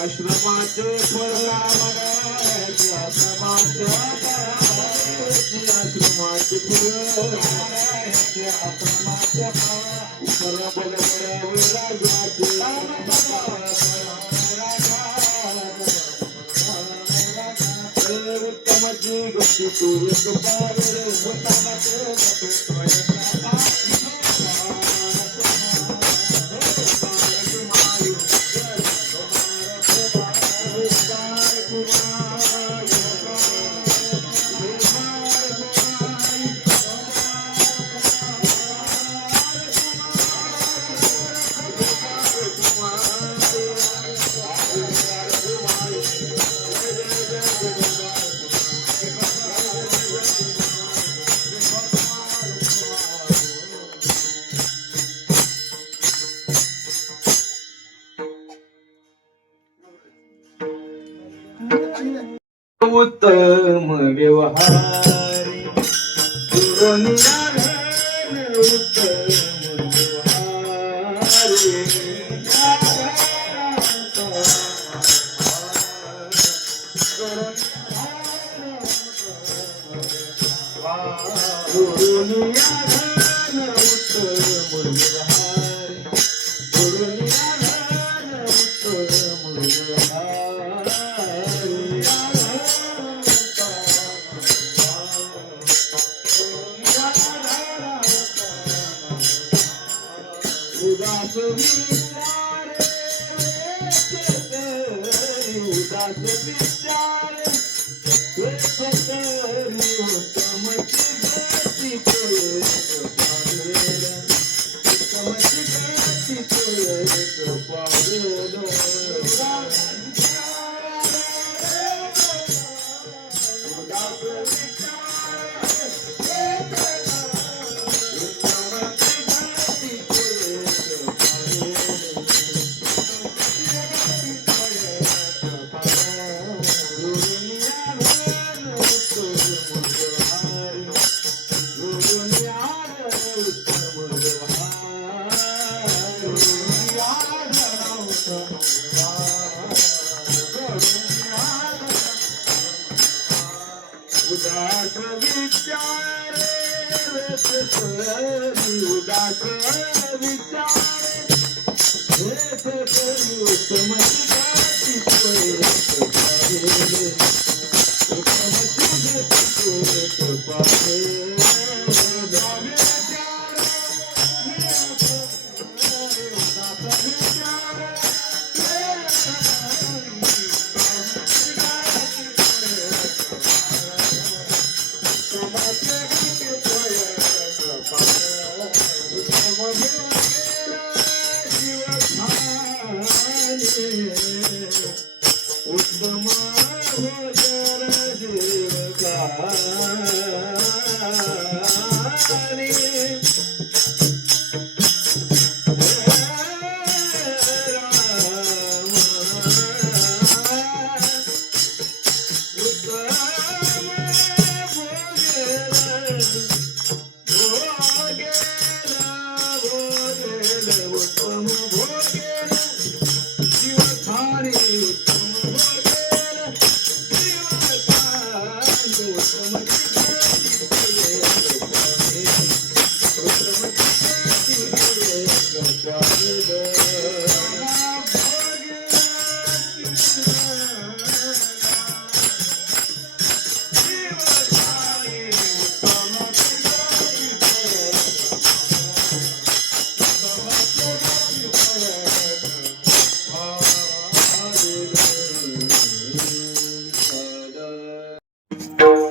आश्रमाचे उत्तम व्यवहारी दुर्निया घन उत्तम उदास विचारे उदास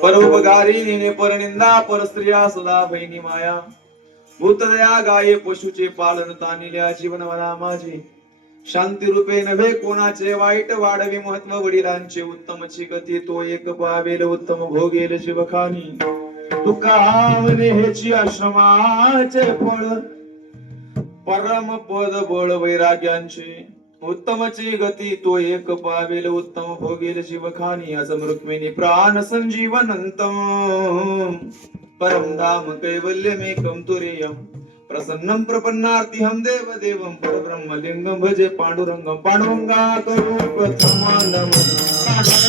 परोपकारी नेने परनिंदा परस्त्रिया सदा बहिणी माया भूतदया गाये पशुचे पालन तानिल्या जीवन मला माझे शांती रूपे नव्हे कोणाचे वाईट वाढवी महत्व वडिलांचे उत्तम गती तो एक पावेल उत्तम भोगेल जीवखानी तुका म्हणे हेची आश्रमाचे फळ परम पद बळ वैराग्यांचे उत्तमची गती तो एक पावेल उत्तम भोगेल जीवखानी असं रुक्मिणी प्राण संजीवनंतम परम धाम कैवल्यमेकं तुरीयम् प्रसन्नं प्रपन्नार्तिहं देवदेवं परब्रह्मलिंगं भजे पांडुरंगं पांडुरंगा करू प्रथम नमः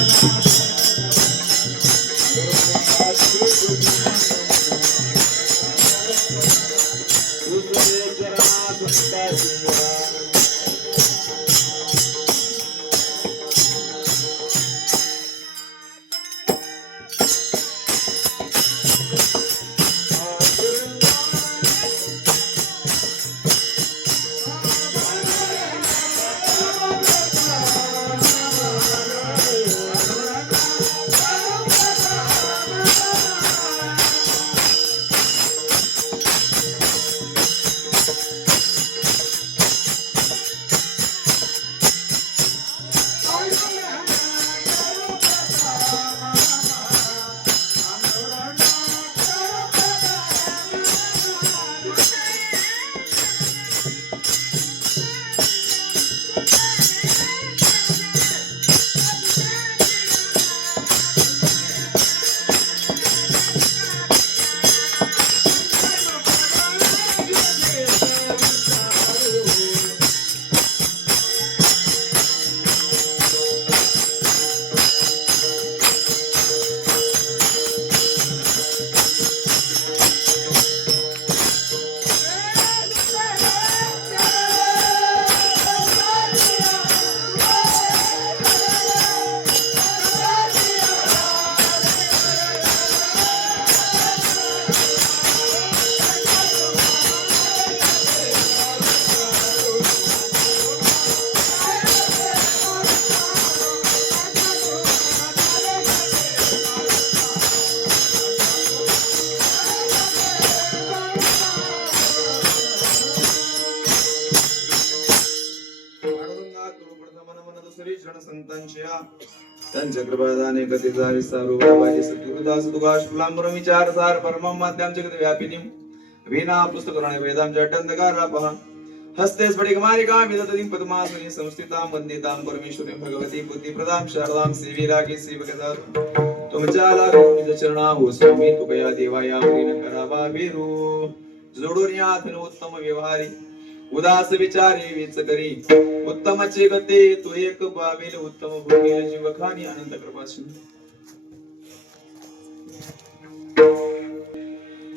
संतांच्या त्यांच्या कृपादाने कथेचा विस्तार पाहिजे सद्गुरुदास तुकाश फुलांबरम विचार सार परमम माध्यमचे कथे व्यापिनी वीणा पुस्तकराणे वेदांच्या अटंतकार पहा हस्ते स्फटिक मालिका विदतीं पद्मासनी संस्थितां वंदितां परमेश्वरी भगवती बुद्धिप्रदां शारदां सेवी रागी सेवकदा तुमच्या लागून चरणा हो स्वामी तुकया देवा या प्रेम करावा बिरू जोडून या उत्तम व्यवहारी उदास विचारी विच करी उत्तम गते तो एक पावेल उत्तम भूमिल जीवखानी अनंत कृपाशी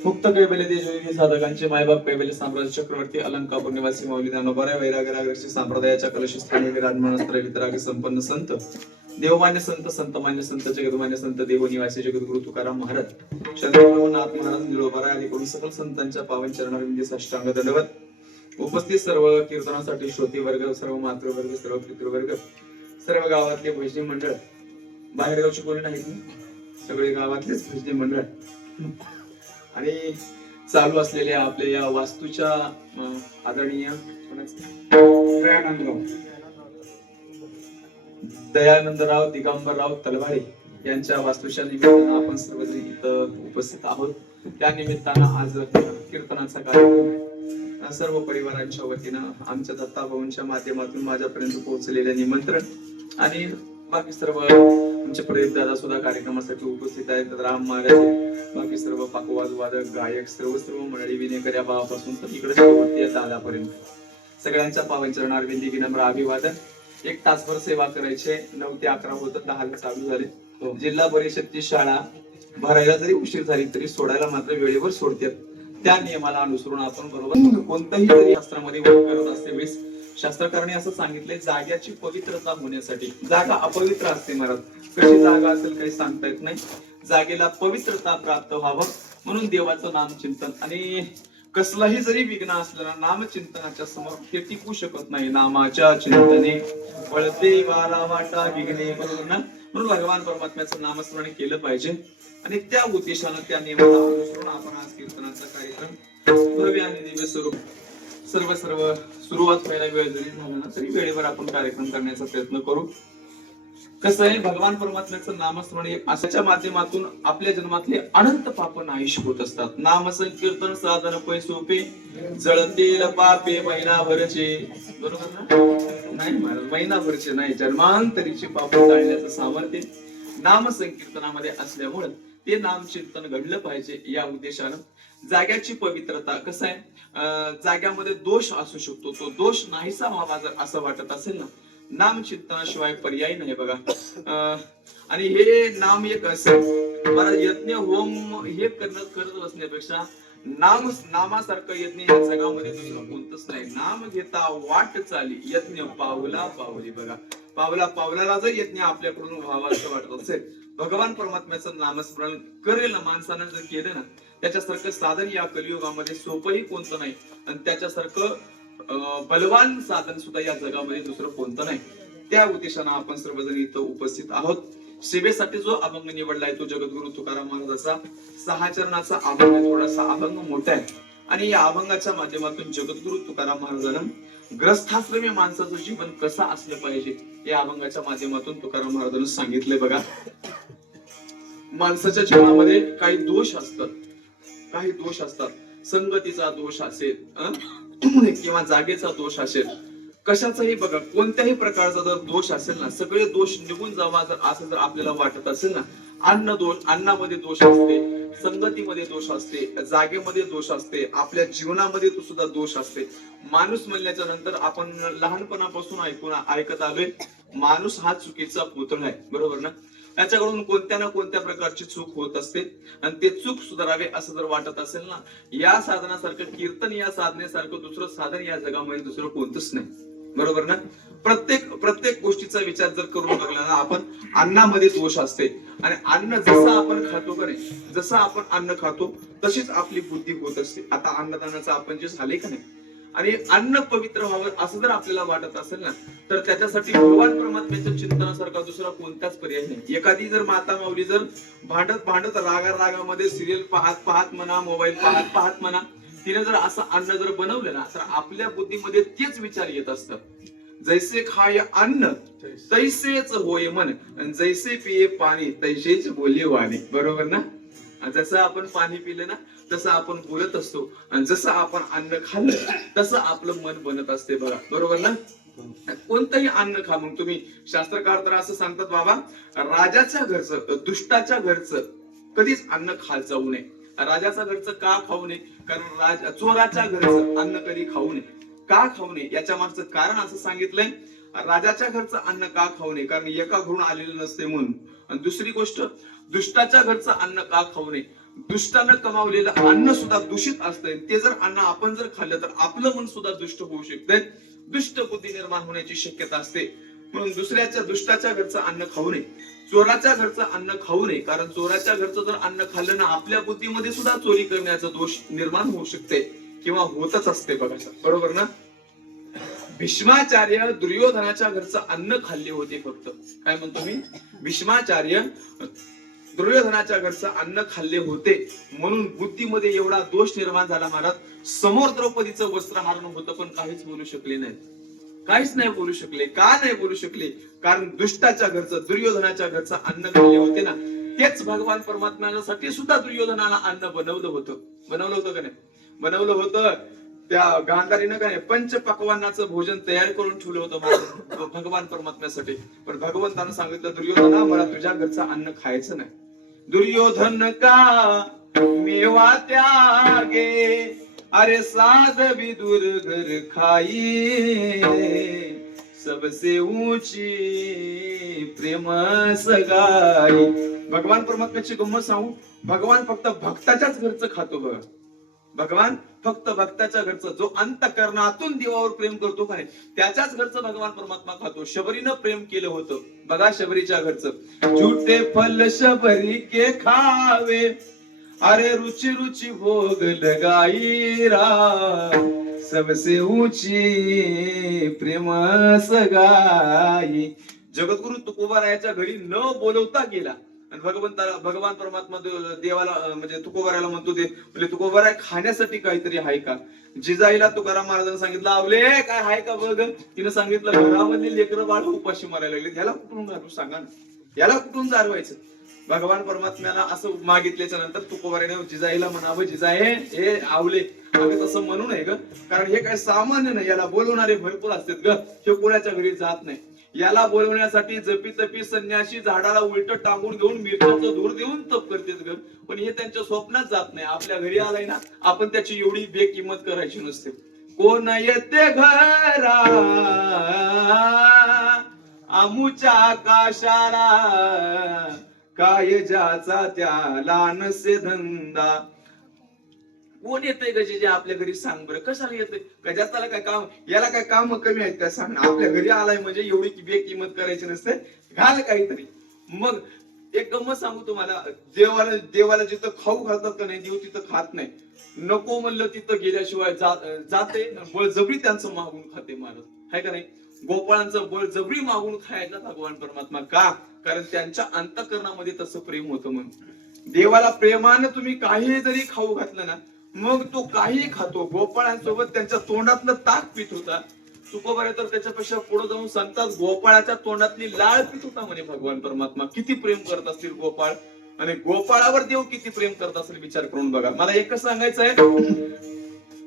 मुक्त कैबल्य देशोगी साधकांचे मायबाप कैबल्य साम्राज्य चक्रवर्ती अलंकापूर निवासी मौली ज्ञानोबा वैरागरागरची संप्रदायाच्या कलशस्थानी विराजमानस्त्र वितरागी संपन्न संत देवमान्य संत संतमान्य संत जगदमान्य संत देव निवासी जगद्गुरु तुकाराम महाराज चंद्रनाथ महाराज निळोबारा आदी करून सकल संतांच्या पावन चरणारविंदी साष्टांग दंडवत उपस्थित सर्व कीर्तनासाठी श्रोते वर्ग सर्व मातृवर्ग सर्व पितृवर्ग सर्व गावातले भजनी मंडळ बाहेरगावची कोणी नाहीत सगळे गावातलेच भजनी मंडळ आणि चालू असलेल्या आपल्या या वास्तूच्या आदरणीय दयानंदराव दिगंबरराव तलवाडे यांच्या वास्तूच्या निमित्तानं आपण सर्वजण इथं उपस्थित आहोत. त्या निमित्तानं आज कीर्तनाचा कार्यक्रम सर्व परिवारांच्या वतीनं आमच्या दत्ताभाऊंच्या माध्यमातून माझ्यापर्यंत पोहोचलेले निमंत्रण आणि बाकी सर्व आमचे प्रदीप दादा सुद्धा कार्यक्रमासाठी उपस्थित आहेत. राम महाराज बाकी सर्व पाकवाद वादक गायक सर्व मंडळी विनेकर या भावापासून तर इकडे शेवटती दादापर्यंत सगळ्यांच्या पावन चरणार विंदी विनम्र अभिवादन. 1 तासभर सेवा करायचे 9 ते 11 होत 10 ला चालू झाले. जिल्हा परिषदची शाळा भरायला जरी उशीर झाली तरी सोडायला मात्र वेळेवर सोडतात. त्या नियमाला अनुसरून आपण बरोबर कोणताही जरी शास्त्रामध्ये करत असते वेळेस शास्त्रकारणी असं सांगितलंय जाग्याची पवित्रता होण्यासाठी. जागा अपवित्र असते महाराज, कशी जागा असेल काही सांगता येत नाही. जागेला पवित्रता प्राप्त व्हावं म्हणून देवाचं नामचिंतन आणि कसलाही जरी विघ्न असलं ना नामचिंतनाच्या समोर ते टिकू शकत नाही. नामाच्या चिंतने वळते वारा वाटा विघ्ने बरोबर ना. म्हणून भगवान परमात्म्याचं नामस्मरण केलं पाहिजे आणि त्या उद्देशानं त्या नियमाला अनुसरून आपण आज कीर्तनाचा कार्यक्रम भव्य आणि दिव्य स्वरूप सर्व सुरुवात व्हायला वेळ जरी झाला ना तरी वेळेवर आपण कार्यक्रम करण्याचा प्रयत्न करू. कसं आहे भगवान परमात्म्याचं नामस्मरण एक अशाच्या माध्यमातून आपल्या जन्मातले अनंत पाप नाहीश होत असतात. नाम संकीर्तन साधन पै सोपे जळतील पापे महिनाभरचे बरोबर ना. नाही महाराज महिनाभरचे नाही जन्मांतरीचे पाप टाळण्याचं सामर्थ्य नाम संकीर्तनामध्ये असल्यामुळे ते नामचिंतन घडलं पाहिजे. या उद्देशानं जाग्याची पवित्रता कसं आहे जाग्यामध्ये दोष असू शकतो. तो दोष नाहीसा व्हावा जर असं वाटत असेल ना नामचिंतनाशिवाय पर्याय नाही बघा. आणि हे नाम एक असं मला यज्ञ होम हे करत बसण्यापेक्षा नामासारखं यज्ञ या जगामध्ये दुसरं कोणतंच नाही. नाम घेता वाट चाली यज्ञ पावला पावली बघा. पावला पावलाला जर यज्ञ आपल्याकडून व्हावा असं वाटत असेल भगवान परमात्म्याचं नामस्मरण करेल ना माणसानं जर केलं ना त्याच्यासारखं साधन या कलियुगामध्ये सोपंही कोणतं नाही आणि त्याच्यासारखं बलवान साधन सुद्धा या जगामध्ये दुसरं कोणतं नाही. त्या उद्देशानं आपण सर्वजण इथं उपस्थित आहोत. सेवेसाठी जो अभंग निवडलाय तो जगद्गुरु तुकाराम महाराजांचा 6 चरणाचा अभंग आहे. थोडासा अभंग मोठा आहे आणि या अभंगाच्या माध्यमातून जगद्गुरु तुकाराम महाराजांना ग्रस्थाश्रमी माणसाचं जीवन कसं असलं पाहिजे या अभंगाच्या माध्यमातून तुकाराम महाराजांनी सांगितलंय बघा. माणसाच्या जीवनामध्ये काही दोष असतात. संगतीचा दोष असेल किंवा जागेचा दोष असेल कशाचाही बघा कोणत्याही प्रकारचा जर दोष असेल ना सगळे दोष निघून जावा जर असं जर आपल्याला वाटत असेल ना अन्नामध्ये दोष असते, संगतीमध्ये दोष असते, जागेमध्ये दोष असते, आपल्या जीवनामध्ये तो सुद्धा दोष असते. माणूस म्हणल्याच्या नंतर आपण लहानपणापासून ऐकत आलोय माणूस हा चुकीचा पुतळा आहे बरोबर ना. त्याच्याकडून कोणत्या ना कोणत्या प्रकारची चूक होत असते आणि ते चूक सुधारावे असं जर वाटत असेल ना या साधनासारखं कीर्तन या साधनेसारखं दुसरं साधन या जगामध्ये दुसरं कोणतंच नाही बरोबर ना. प्रत्येक गोष्टीचा विचार जर करून बघला ना आपण अन्नामध्ये दोष असते आणि अन्न जसं आपण खातो का नाही जसं आपण अन्न खातो तशीच आपली बुद्धी होत असते. आता अन्नदानाचं आपण जे झाले का नाही आणि अन्न पवित्र व्हावं असं जर आपल्याला वाटत असेल ना तर त्याच्यासाठी भगवान परमात्म्याच्या चिंतनासारखा दुसरा कोणताच पर्याय नाही. एखादी जर माता माऊली जर भांडत रागामध्ये सिरियल पाहत म्हणा मोबाईल पाहत म्हणा तिने जर असं अन्न जर बनवलं ना तर आपल्या बुद्धीमध्ये तेच विचार येत असतात. जैसे खाय अन्न तैसेच होय मन, आणि जैसे पिये पाणी तैसेच बोले वाणी. बरोबर ना? जसं आपण पाणी पिलं ना तसं आपण बोलत असतो, आणि जसं आपण अन्न खाल्लं तसं आपलं मन बनत असते बघा. बरोबर ना? कोणतंही अन्न खा. मग तुम्ही शास्त्रकार तर असं सांगतात बाबा, राजाच्या घरचं दुष्टाच्या घरचं कधीच अन्न खात जाऊ नये. राजाच्या घरचं का खाऊ नये? कारण चोराच्या घरचं अन्न कधी खाऊ नये. का खाऊ नये याच्या मागचं कारण असं सांगितलंय, राजाच्या घरचं अन्न का खाऊ नये? कारण एका घरून आलेलं नसते म्हणून. आणि दुसरी गोष्ट, दुष्टाच्या घरचं अन्न का खाऊ नये? दुष्टानं कमावलेलं अन्न सुद्धा दूषित असतंय. ते जर अन्न आपण जर खाल्लं तर आपलं मन सुद्धा दुष्ट होऊ शकतंय, दुष्ट बुद्धी निर्माण होण्याची शक्यता असते. म्हणून दुष्टाच्या घरचं अन्न खाऊ नये, चोराच्या घरचं अन्न खाऊ नये. कारण चोराच्या घरचं जर अन्न खाल्लं ना आपल्या बुद्धीमध्ये सुद्धा चोरी करण्याचा दोष निर्माण होऊ शकते किंवा होतच असते बघा. बरोबर ना? भीष्माचार्य दुर्योधनाच्या घरचं अन्न खाल्ले होते फक्त. काय म्हणतो मी? भीष्माचार्य दुर्योधनाच्या घरचं अन्न खाल्ले होते म्हणून बुद्धीमध्ये एवढा दोष निर्माण झाला महाराज. समोर द्रौपदीचं वस्त्रहरण होतं पण काहीच बोलू शकले नाही. काहीच नाही बोलू शकले. का नाही बोलू शकले? कारण दुष्टाच्या घरचं दुर्योधनाच्या घरचं अन्न खाल्ले होते ना. तेच भगवान परमात्म्यासाठी सुद्धा दुर्योधनाला अन्न बनवलं होतं. बनवलं होतं का नाही? बनवलं होतं. त्या गांधारीनं काय पंच पक्वान्नाचं भोजन तयार करून ठेवलं होतं भगवान परमात्म्यासाठी. पण भगवंतानं सांगितलं, दुर्योधना मला तुझ्या घरचं अन्न खायचं नाही. दुर्योधन का मेवा त्यागे, अरे साध विदुर घर खाई, सबसे ऊंची प्रेम सगाई. भगवान परमात्म्याची गंमत सांगू, भगवान फक्त भक्ताच्याच घरचं खातो बघा. भगवान फक्त भक्ताच्या घरचं, जो अंतःकरणातून देवावर प्रेम करतो का नाही त्याच्याच घरचं भगवान परमात्मा खातो. शबरीनं प्रेम केलं होतं बघा शबरीच्या घरचं. झुटे फल शबरी के खावे, अरे रुचि रुचि भोग लगाईरा, सबसे ऊंची प्रेम सगाई. जगद्गुरु तुकोबारायाच्या घरी न बोलवता गेला आणि भगवान परमात्मा देवाला म्हणजे तुकोबारायला म्हणतो, ते म्हणजे तुकोबाराय खाण्यासाठी काहीतरी आहे का? जिजाईला तुकाराम महाराजांनी सांगितलं, आवले काय आहे का बघ. तिने सांगितलं, घरामध्ये लेकरं बाळ उपाशी मारायला लागले, याला कुठून घालू सांगा ना, याला कुठून जारवायचं? भगवान परमात्म्याला असं मागितल्याच्या नंतर तुकोबाराने जिजाईला म्हणावं, जिजाई हे आवले अगं तसं म्हणू नये ग, कारण हे काय सामान्य नाही, याला बोलवणारे भरपूर असतात ग, हे कोणाच्या घरी जात नाही. याला बोलवण्यासाठी जपी तपी संन्यासी झाडाला उलट टांगून घेऊन मिरच्याचं धूर देऊन तप करतात ग, पण हे त्यांच्या स्वप्नात जात नाही. आपल्या घरी आलाय ना, आपण त्याची एवढी बेकिंमत करायची नसते. कोण येते घरा आमुच्या आकाशाला, काय ज्याचा त्याला नसे धंदा. कोण येतंय गजे जे आपल्या घरी? सांग बरं, कशाला येतंय? गजाताला काय काम? याला काय काम कमी आहेत काय? सांग. आपल्या घरी आलाय म्हणजे एवढी बेकिंमत करायची नसते, घाल काहीतरी. मग एक गंमत सांगू तुम्हाला, देवाला जिथं खाऊ घालतात का नाही, देव तिथं खात नाही. नको म्हणलं तिथं गेल्याशिवाय जाते, बळजबरी त्यांचं मागून खाते महाराज, हाय का नाही? गोपाळांचं बळजबरी मागून खायला भगवान परमात्मा का? कारण त्यांच्या अंतःकरणामध्ये तसं प्रेम होतं म्हणून. देवाला प्रेमानं तुम्ही काही जरी खाऊ घातलं ना, मग तो काही खातो. गोपाळांसोबत त्यांच्या तोंडातलं ताक पित होता. तुकोबार तर त्याच्यापेक्षा पुढे जाऊन सांगतात, गोपाळाच्या तोंडातली लाळ पित होता म्हणे भगवान परमात्मा. किती प्रेम करत असतील गोपाळ, आणि गोपाळावर देव किती प्रेम करत असेल विचार करून बघा. मला एकच सांगायचं आहे,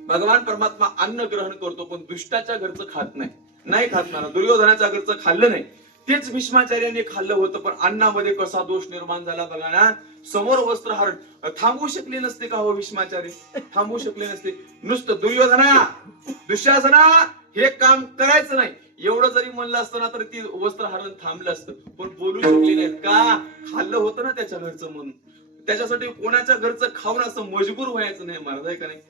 भगवान परमात्मा अन्न ग्रहण करतो पण दुष्टाच्या घरचं खात नाही. नाही खात मला, दुर्योधनाच्या घरचं खाल्लं नाही. तेच भीष्माचार्याने खाल्लं होतं, पण अन्नामध्ये कसा दोष निर्माण झाला बघा ना. समोर वस्त्रहरण थांबवू शकले नसते का हो भीष्माचार्य? थांबवू शकले नसते. नुसतं दुर्योधना दुःशासना हे काम करायचं नाही एवढं जरी म्हणलं असतं ना, तर ती वस्त्रहरण थांबलं असतं, पण बोलू शकले नाहीत का? खाल्लं होतं ना त्याच्या घरचं म्हणून. त्याच्यासाठी कोणाच्या घरचं खाऊन असं मजबूर व्हायचं नाही महाराज, आहे का नाही?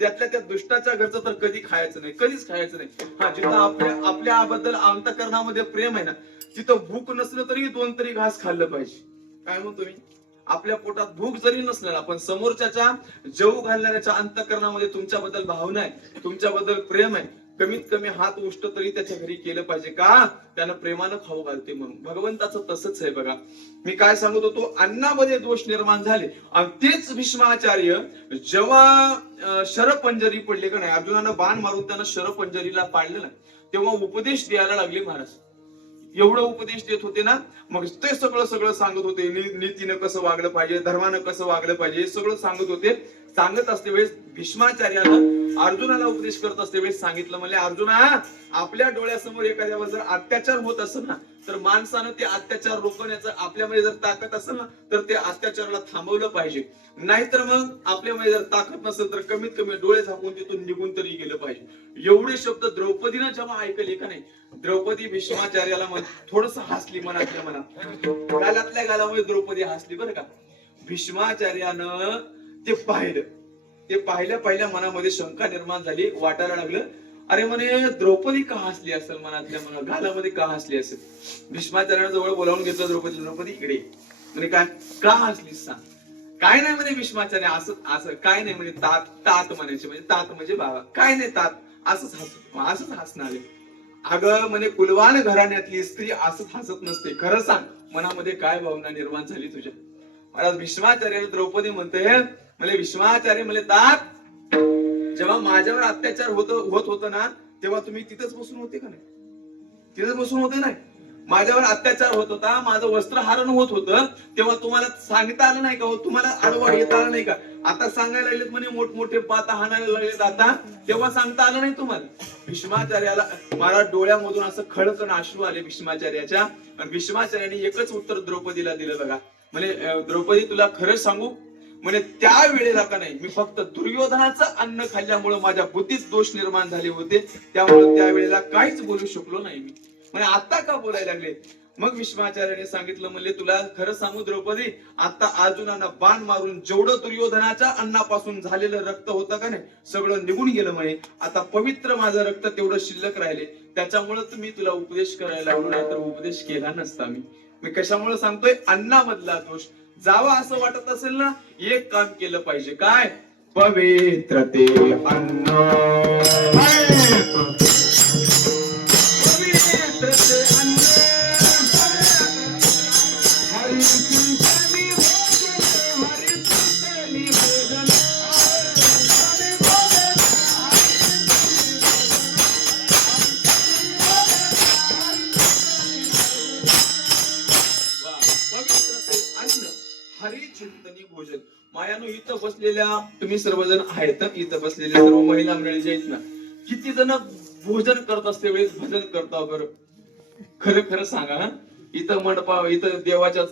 त्यातल्या त्या दुष्टाच्या घरचं तर कधी खायचं नाही, कधीच खायचं नाही. हा, जिथं आपल्याबद्दल अंतःकरणामध्ये प्रेम आहे ना, तिथं भूक नसलं तरी 2 तरी घास खाल्लं पाहिजे. काय म्हणतो मी? आपल्या पोटात भूक जरी नसलं ना, पण समोरच्याच्या जेवू घालणाऱ्याच्या अंतःकरणामध्ये तुमच्याबद्दल भावना आहे, तुमच्याबद्दल प्रेम आहे, कमीत कमी हात उष्ट तरी त्याच्या घरी केलं पाहिजे. का? त्यानं प्रेमानं खाऊ घालते म्हणून. भगवंताचं तसंच आहे बघा. मी काय सांगत होतो, अन्नामध्ये दोष निर्माण झाले, आणि तेच भीष्माचार्य जेव्हा शरपंजरी पडले का नाही, अर्जुनानं बाण मारून त्यांना शरपंजरीला पाडलं ना, तेव्हा उपदेश द्यायला लागले महाराज. एवढं उपदेश देत होते ना, मग ते सगळं सगळं सांगत होते. नीतीनं कसं वागलं पाहिजे, धर्मानं कसं वागलं पाहिजे, हे सगळं सांगत होते. सांगत असते वेळेस भीष्माचार्यानं अर्जुनाला उपदेश करत असते वेळेस सांगितलं, म्हणजे अर्जुना, आपल्या डोळ्यासमोर एखाद्यावर जर अत्याचार होत असेल ना, तर माणसानं ते अत्याचार रोखण्याचं आपल्यामध्ये जर ताकद असेल ना, तर ते अत्याचाराला थांबवलं पाहिजे. नाहीतर मग आपल्यामध्ये जर ताकद नसेल तर कमीत कमी डोळे झाकून तिथून निघून तरी गेलं पाहिजे. एवढे शब्द द्रौपदीनं जेव्हा ऐकले का नाही, द्रौपदी भीष्माचार्याला थोडस हसली मनातल्या मनात. गालातल्या गालामध्ये द्रौपदी हसली बरं का. भीष्माचार्यानं ते पाहिलं. ते पहिल्या मनामध्ये शंका निर्माण झाली, वाटायला लागलं, अरे म्हणे द्रौपदी का हसली असेल, मनातल्या मनात गालामध्ये का हसली असेल. भीष्माचार्यानं जवळ बोलावून घेतलं द्रौपदी. द्रौपदी इकडे म्हणे, काय का हसलीस सांग. काय नाही म्हणे भीष्माचार्य, असं काय नाही म्हणे, तात म्हणायचे, म्हणजे तात म्हणजे बाबा, काय नाही तात, असंच हसणार. अगं म्हणे कुलवान घराण्यातली स्त्री असंच हसत नसते, खरं सांग मनामध्ये काय भावना निर्माण झाली तुझ्या. महाराज भीष्माचार्य द्रौपदी म्हणते, म्हणजे भीष्माचार्य म्हणजे तात, जेव्हा माझ्यावर अत्याचार होत होत ना, तेव्हा तुम्ही तिथंच बसून होते का नाही, तिथंच बसून होते नाही. माझ्यावर अत्याचार होत होता, माझं वस्त्रहरण होत होतं, तेव्हा तुम्हाला सांगता आलं नाही का हो, तुम्हाला आडवा येता आलं नाही का. आता सांगायला लागलेत म्हणे मोठमोठे पाता हाणायला लागलेत आता, तेव्हा सांगता आलं नाही तुम्हाला. भीष्माचार्याला मला डोळ्यामधून असं खळकण अश्रू आले भीष्माचार्याच्या. आणि भीष्माचार्याने एकच उत्तर द्रौपदीला दिलं बघा, म्हणजे द्रौपदी तुला खरं सांगू, म्हणजे त्या वेळेला का नाही, मी फक्त दुर्योधनाचं अन्न खाल्ल्यामुळे माझ्या बुद्धीत दोष निर्माण झाले होते, त्यामुळे त्यावेळेला काहीच बोलू शकलो नाही मी. म्हणजे आता का बोलायला लागले. मग भीष्माचार्याने सांगितलं, म्हणले तुला खरं सांगू द्रौपदी, आता अर्जुनानं बाण मारून जेवढं दुर्योधनाच्या अन्नापासून झालेलं रक्त होतं का नाही, सगळं निघून गेलं म्हणे. आता पवित्र माझं रक्त तेवढं शिल्लक राहिले, त्याच्यामुळे तुम्ही तुला उपदेश करायला लागलो, नाही तर उपदेश केला नसता मी कशामुळे सांगतोय, अन्नामधला दोष जावा असं वाटत असेल ना, एक काम केलं पाहिजे, काय, पवित्र ते अन्न, पवित्र ते अन्न, हरिचिंतनी भोजन, हरिचिंतनी भोजन, पवित्र ते अन्न, हरिचिंतनी भोजन. मायानो, इथं बसलेल्या तुम्ही सर्वजण आहेत, इथं बसलेल्या सर्व महिला मंडळी जे आहेत ना, किती जण भोजन करत असते वेळेस भजन करता बरं, खरं खरं सांगा. इथं मंडपा, इथं देवाच्या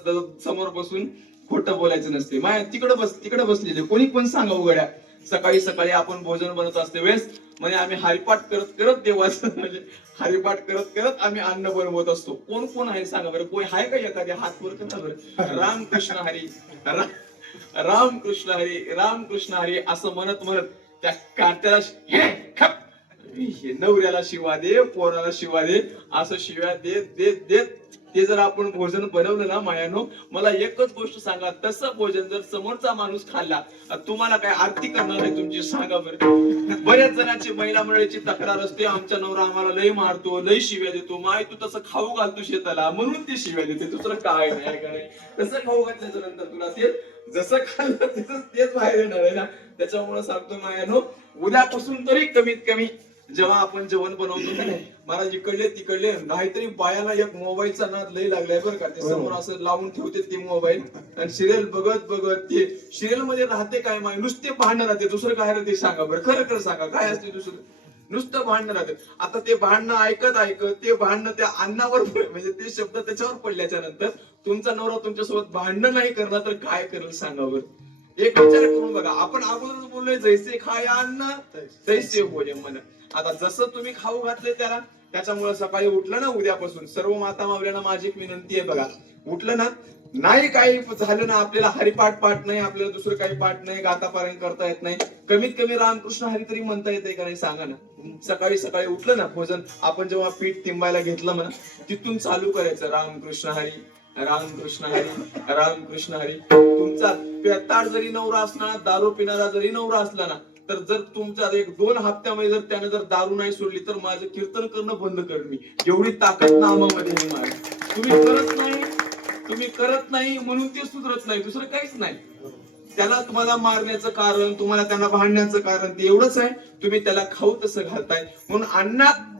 समोर बसून खोटं बोलायचं नसते. माया तिकडे बसलेले कोणी पण सांगा उघड्या, सकाळी सकाळी आपण भोजन बनवत असते वेळेस, म्हणजे आम्ही हरिपाठ करत करत देवाचं, म्हणजे हरिपाठ करत करत आम्ही अन्न बनवत असतो. कोण कोण आहे सांगा बरं, कोणी आहे का एखाद्या, हात वर करा बरं. रामकृष्ण हरी, रामकृष्ण हरी, रामकृष्ण हरी असं म्हणत म्हणत त्या काट्याला नवऱ्याला शिवा दे, पोराला शिवा दे, असं शिव्या देत देत देत ते जर आपण भोजन बनवलं ना मायानो, मला एकच गोष्ट सांगा, तसं भोजन जर समोरचा माणूस खाल्ला, तुम्हाला काय आरती करणार आहे तुमची सांगा बरं. बऱ्याच जणांची महिला मंडळीची तक्रार असते, आमचा नवरा आम्हाला लय मारतो, लय शिव्या देतो, माय तू तसं खाऊ घालतो शेताला म्हणून ती शिव्या देते, दुसरं काय नाही. तसं खाऊ घातल्याच्या नंतर तुला ते जसं खाल्लं तेच बाहेर येणार आहे ना. त्याच्यामुळे सांगतो मायानो, उद्यापासून तरी कमीत कमी जेव्हा आपण जेवण बनवतो ना, महाराज इकडले तिकडले नाहीतरी बायाला एक मोबाईलचा नाद लय लागलाय बरं का. ते समोर असं लावून ठेवते ते मोबाईल आणि सिरियल बघत बघत, ते सिरियल मध्ये राहते काय माय, नुसते भांडण राहते, दुसरं काय राहते सांगा बरं, खरं खरं सांगा काय असते दुसरं, नुसतं भांडण राहते. आता ते भांडणं ऐकत ते भांडणं त्या अन्नावर, म्हणजे ते शब्द त्याच्यावर पडल्याच्या नंतर तुमचा नवरा तुमच्यासोबत भांडण नाही करणार तर काय करेल सांगा बरं. एक विचार करून बघा. आपण अगोदरच बोललोय, जैसे खाय अन्न तैसे होय मन. आता जसं तुम्ही खाऊ घातले त्याला, त्याच्यामुळे सकाळी उठलं ना उद्यापासून, सर्व माता मावल्यांना माझी एक विनंती आहे बघा, उठलं ना, नाही काही झालं ना, आपल्याला हरिपाठ पाठ नाही, आपल्याला दुसरं काही पाठ नाही, गातापारायण करता येत नाही, कमीत कमी रामकृष्ण हरी तरी म्हणता येते का नाही सांगा ना. सकाळी सकाळी उठलं ना, भोजन आपण जेव्हा पीठ तिंबायला घेतलं म्हणा, तिथून चालू करायचं, रामकृष्ण हरी, रामकृष्ण हरी, रामकृष्ण हरी. तुमचा पेताळ जरी नवरा असला, दारू पिणारा जरी नवरा असला ना, तर जर तुमचा 1-2 हप्त्यामध्ये जर त्याने जर दारू नाही सोडली, तर माझं कीर्तन करणं बंद कर मी, एवढी ताकद नामामध्ये आहे माझी. तुम्ही करत नाही म्हणून ते सुधरत नाही, दुसरं काहीच नाही. त्याला तुम्हाला मारण्याचं कारण, तुम्हाला त्यांना भांडण्याचं कारण ते एवढंच आहे, तुम्ही त्याला खाऊ तसं घालताय. म्हणून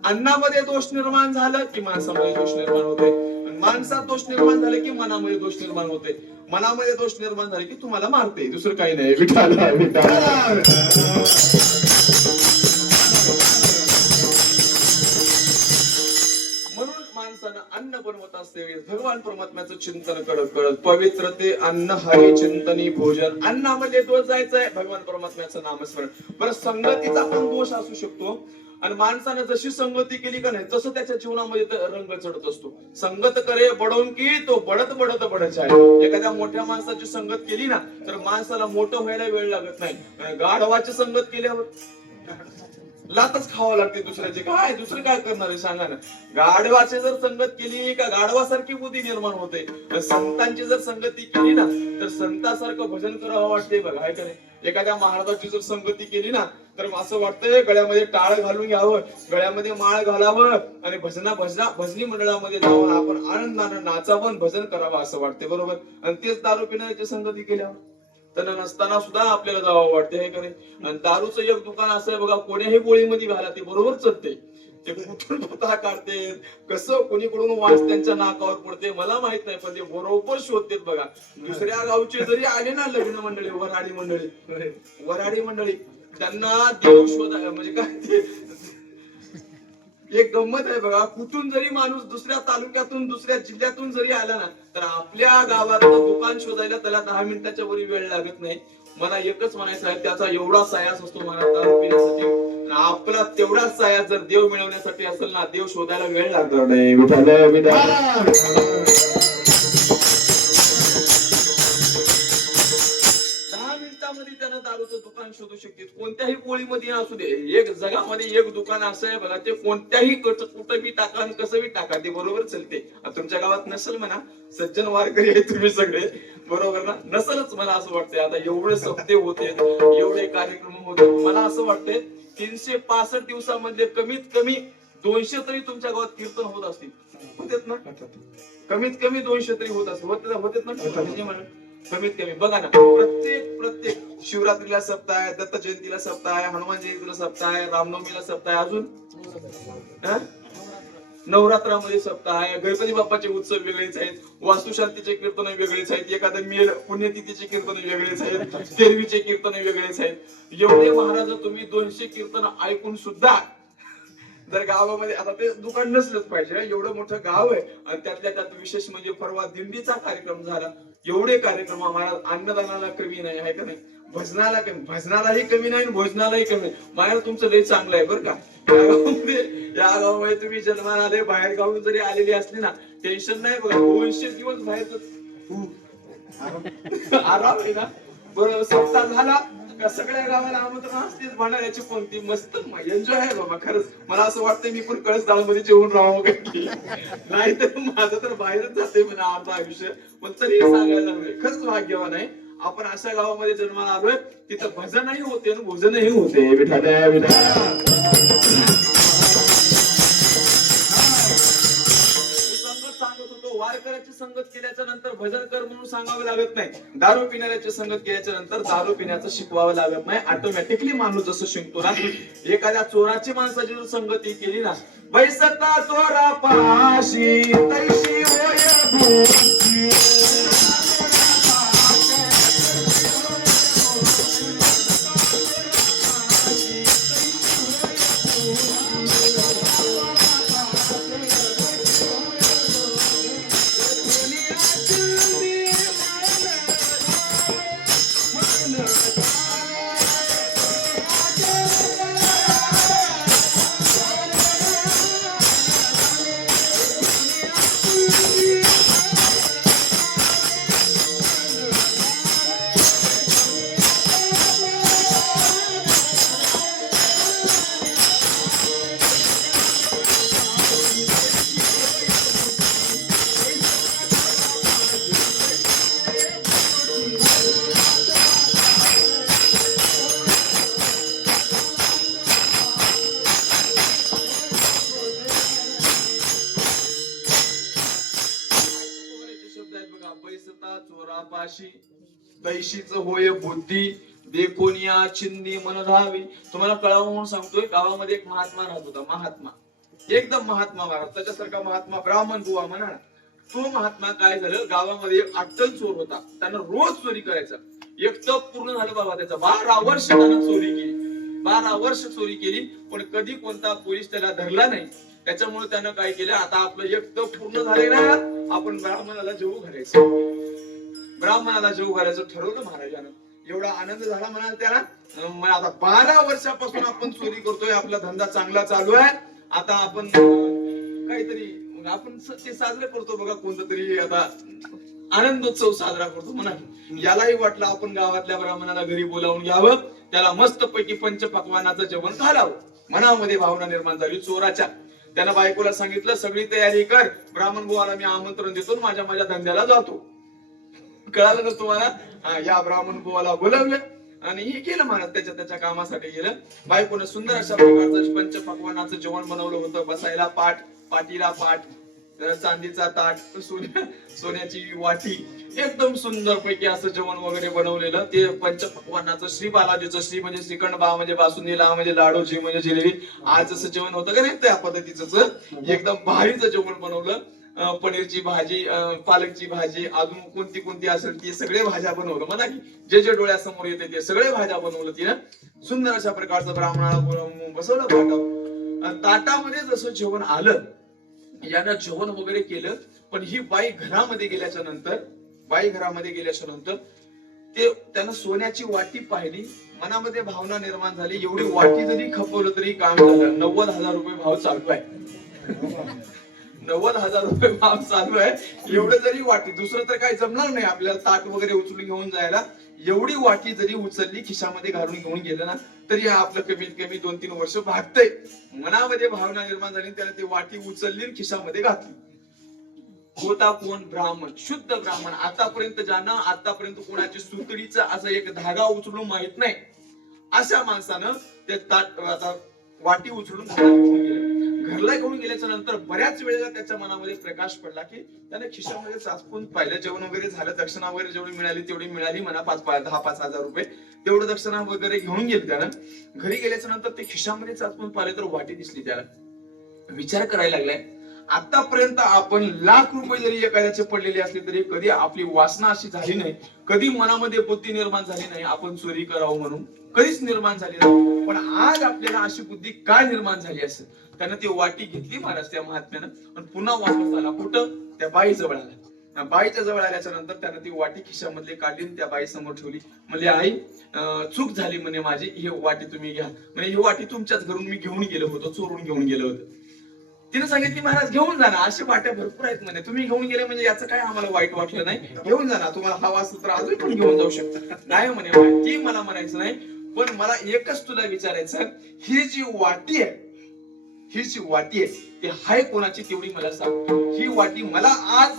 अन्नामध्ये दोष निर्माण झालं की माणसामध्ये दोष निर्माण होते, माणसात दोष निर्माण झाले की मनामध्ये दोष निर्माण होते, मनामध्ये दोष निर्माण झाले की तुम्हाला मारते. दुसरं काही नाही. विठाला म्हणून माणसानं अन्न बनवत असते भगवान परमात्म्याचं चिंतन करत करत, पवित्र ते अन्न हरी चिंतनी भोजन. अन्नामध्ये दोष जायचा आहे, भगवान परमात्म्याचं नामस्मरण. बरं, संगतीचा पण दोष असू शकतो, आणि माणसाने जशी संगती केली का नाही तसं त्याच्या जीवनामध्ये रंग चढत असतो. संगत करे बडवून की तो बडत बडत बडच आहे. एखाद्या मोठ्या माणसाची संगत केली ना तर माणसाला मोठं व्हायला वेळ लागत नाही. गाढवाची संगत केल्यावर लातच खावं लागते दुसऱ्याची. काय दुसरं काय करणार आहे सांगा ना. गाढवाची जर संगत केली का गाढवासारखी बुद्धी निर्माण होते. संतांची जर संगती केली ना तर संतासारखं भजन करावं वाटते बघा, आहे का नाही. एखाद्या महाराजाची जर संगती केली ना तर असं वाटतंय गळ्यामध्ये टाळ घालून घ्यावं, गळ्यामध्ये माळ घालावं आणि भजनी मंडळामध्ये जाऊन आपण आनंदानं नाचावं, भजन करावं असं वाटते. बरोबर. आणि तेच दारू पिण्याची संगती केल्यावर त्यांना नसताना सुद्धा आपल्याला जावं वाटते, हे का नाही. आणि दारूचं एक दुकान असं आहे बघा, कोण्याही गोळीमध्ये घाला ते बरोबर चलते. ते कुठून पता काढते, कसं कोणीकडून वास त्यांच्या नाकावर पडते मला माहित नाही, पण ते बरोबर शोधते बघा. दुसऱ्या गावचे जरी आले ना लग्न मंडळी, वराडी मंडळी त्यांना देव शोधा म्हणजे काय एक गंमत आहे बघा. कुठून जरी माणूस दुसऱ्या तालुक्यातून दुसऱ्या जिल्ह्यातून जरी आला ना तर आपल्या गावात दुकान शोधायला त्याला 10 मिनिटाच्या वरी वेळ लागत नाही. मला एकच म्हणायचं आहे, त्याचा एवढा सायास असतो मला दारू पिण्यासाठी, आपला तेवढाच सायास जर देव मिळवण्यासाठी असेल ना, देव शोधायला वेळ लागणार नाही. त्यानं दारूचं दुकान शोधू शकते. कोणत्याही पोळीमध्ये असू दे, एक जगामध्ये एक दुकान असं आहे बघा, ते कोणत्याही कुठं बी टाका आणि कसं बी टाका ते बरोबर चलते. तुमच्या गावात नसेल म्हणा, सज्जन वारकरी आहे तुम्ही सगळे, बरोबर ना. नसलच मला असं वाटतंय. आता एवढे सप्ते होते, एवढे कार्यक्रम होते, मला असं वाटतंय 365 दिवसामध्ये कमीत कमी 200 तरी तुमच्या गावात कीर्तन होत असतील. होतेत ना, कमीत कमी 200 तरी होत असतील. होतेत ना कमीत कमी. बघा ना, प्रत्येक शिवरात्रीला सप्ताह आहे, दत्त जयंतीला सप्ताह आहे, हनुमान जयंतीला सप्ताह आहे, रामनवमीला सप्ताह आहे, अजून नवरात्रामध्ये सप्ताह आहे, गणपती बाप्पाचे उत्सव वेगळेच आहेत, वास्तुशांतीचे कीर्तन वेगळेच आहेत, एखाद्या मेल पुण्यतिथीचे कीर्तन वेगळेच आहेत, तेरवीचे कीर्तन वेगळेच आहेत. एवढे महाराज तुम्ही 200 कीर्तन ऐकून सुद्धा जर गावामध्ये, आता ते दुकान नसलंच पाहिजे, एवढं मोठं गाव आहे आणि त्यातल्या त्यात विशेष म्हणजे परवा दिंडीचा कार्यक्रम झाला. एवढे कार्यक्रम महाराज, अन्नदानाला कमी नाही, आहे का नाही. भजनालाही कमी नाही, भोजनालाही कमी नाही. महाराज तुमचं लय चांगलं आहे बरं का. या गावामध्ये तुम्ही जन्माला आले, बाहेर गावून जरी आलेली असली ना टेन्शन नाही बघा. 200 दिवस बाहेर आराम आहे ना. बरोबर. सप्ताह झाला सगळ्या गावाला आमंत्रण असतेच, भांडाऱ्याची कोणती मस्त एन्जॉय आहे बाबा. खरंच मला असं वाटतंय मी पण कळसदाळमध्ये जेवून राहावं काही, नाही तर माझं तर बाहेरच जाते म्हणा अर्ध आयुष्य. पण तरी सांगायला लागलोय, खरंच भाग्यवान आहे आपण अशा गावामध्ये जन्माला आलोय तिथं भजनही होते आणि भोजनही होते. वारकऱ्याची संगत केल्याच्या नंतर भजन कर म्हणून सांगावं लागत नाही, दारू पिणाऱ्याची संगत केल्याच्या नंतर दारू पिण्याचं शिकवावं लागत नाही. ऑटोमॅटिकली माणूस जसं शिकतो ना. एखाद्या चोराची माणसाची जर संगती केली ना, बैसता चोरा पाशी तैशी होय चोरापाशी दैशीच होय बुद्धी देखोनिया चिंदी मन धावी. तुम्हाला कळावं म्हणून सांगतोय, गावामध्ये एक महात्मा राहत होता. महात्मा एकदम महात्मा महाराज, त्याच्यासारखा महात्मा ब्राह्मण बुवा म्हणा ना. तो महात्मा काय झालं, गावामध्ये एक अट्टल चोर होता. त्यानं रोज चोरी करायचा. एक तप पूर्ण झालं बाबा त्याचा. 12 वर्ष त्यानं चोरी केली. 12 वर्ष चोरी केली, पण कधी कोणता पोलीस त्याला धरला नाही. त्याच्यामुळे त्यानं काय केलं, आता आपलं एक तप पूर्ण झाले ना, आपण ब्राह्मणाला जेवू घालायचं. ब्राह्मणाला जेवू घालायचं ठरवलं महाराजानं. एवढा आनंद झाला म्हणाल त्याला. मग आता 12 वर्षापासून आपण चोरी करतोय, आपला धंदा चांगला चालू आहे. आता आपण काहीतरी आपण ते साजरे करतो बघा, कोणतं तरी आता आनंदोत्सव साजरा करतो म्हणा. यालाही वाटलं आपण गावातल्या ब्राह्मणाला घरी बोलावून घ्यावं, त्याला मस्त पैकी पंचपक्वान्नाचं जेवण घालावं. मनामध्ये भावना निर्माण झाली चोराच्या. त्यानं बायकोला सांगितलं, सगळी तयारी कर, ब्राह्मण बुवाला मी आमंत्रण देतो, माझ्या धंद्याला जातो. कळालं ना तुम्हाला. या ब्राह्मण बुवाला बोलवलं आणि हे केलं महाराज, त्याच्या कामासाठी गेलं. बायकोनं सुंदर अशा प्रकारचं पंचपक्वान्नाचं जेवण बनवलं होतं. बसायला पाट, पाटीला पाट, चांदीचा ताट, सोन्याची वाटी, एकदम सुंदर पैकी असं जेवण वगैरे बनवलेलं. ते पंचपक्वान्नाचं श्री बालाजीचं, श्री म्हणजे श्रीखंड, बा म्हणजे बासुंदी, ला म्हणजे लाडू, जी म्हणजे जिलेबी, आज जसं जेवण होतं का नाही त्या पद्धतीचं एकदम भारीचं जेवण बनवलं. पनीरची भाजी, पालकची भाजी, अजून कोणती कोणती असेल ती सगळे भाज्या बनवलं म्हणा की जे जे डोळ्यासमोर येते ते सगळे भाज्या बनवलं तिनं. सुंदर अशा प्रकारचं ब्राह्मणाला बसवलं ताटावर. ताटामध्ये जसं जेवण आलं, यानं जेवण वगैरे केलं. पण ही बाई घरामध्ये गेल्याच्या नंतर ते त्यानं सोन्याची वाटी पाहिली. मनामध्ये भावना निर्माण झाली, एवढी वाटी जरी खपवलं तरी काम झालं. 90,000 रुपये भाव चालू आहे. 90,000 रुपये भाव चालू आहे. एवढं जरी वाटी, दुसरं तर काही जमणार नाही आपल्याला ताट वगैरे उचलून घेऊन जायला. एवढी वाटी जरी उचलली, खिशामध्ये घालून घेऊन गेलं ना, तरी आपलं कमीत कमी 2-3 वर्ष भागतंय. मनामध्ये भावना निर्माण झाली, त्याने ती वाटी उचलली, खिशामध्ये घातली. होता कोण? ब्राह्मण, शुद्ध ब्राह्मण. आतापर्यंत कोणाची सुतळीचा असं एक धागा उचलून माहित नाही, अशा माणसानं ते ताट आता वाटी उचलून घरला घेऊन गेल्याच्या नंतर बऱ्याच वेळेला त्याच्या मनामध्ये प्रकाश पडला की त्याने खिशामध्ये चाचपून पाहिलं. जेवण वगैरे झालं, दक्षिणा वगैरे जेवढी मिळाली तेवढी मिळाली म्हणा, 10-5 हजार रुपये तेवढं दक्षिणा वगैरे घेऊन गेले. त्यानं घरी गेल्याच्या नंतर ते खिशामध्ये चाचपून पाहिले तर वाटी दिसली. त्याला विचार करायला लागलाय, आतापर्यंत आपण लाख रुपये जरी एखाद्याचे पडलेले असले तरी कधी आपली वासना अशी झाली नाही, कधी मनामध्ये बुद्धी निर्माण झाली नाही आपण चोरी करावं म्हणून, कधीच निर्माण झाली नाही. पण आज आपल्याला अशी बुद्धी काय निर्माण झाली असेल? त्यानं ती वाटी घेतली महाराज त्या महात्म्यानं आणि पुन्हा वापस आला. कुठं? त्या बाई जवळ आला. बाईच्या जवळ आल्याच्या नंतर त्यानं ती वाटी खिशामधली काढली, त्या बाई समोर ठेवली. म्हणजे आई, चूक झाली म्हणे माझी, ही वाटी तुम्ही घ्या. म्हणजे ही वाटी तुमच्याच घरून मी घेऊन गेलो होतो, चोरून घेऊन गेलो होतो. तिने सांगितली, महाराज घेऊन जा ना, असे वाट्या भरपूर आहेत म्हणे, तुम्ही घेऊन गेले म्हणजे याचं काय आम्हाला वाईट वाटलं नाही, घेऊन जा ना, तुम्हाला हवा असेल तर अजून पण घेऊन जाऊ शकता. नाही म्हणे, ती मला म्हणायचं नाही, पण मला एकच तुला विचारायचं, ही जी वाटी आहे ती हाय कोणाची तेवढी मला सांग. ही वाटी मला आज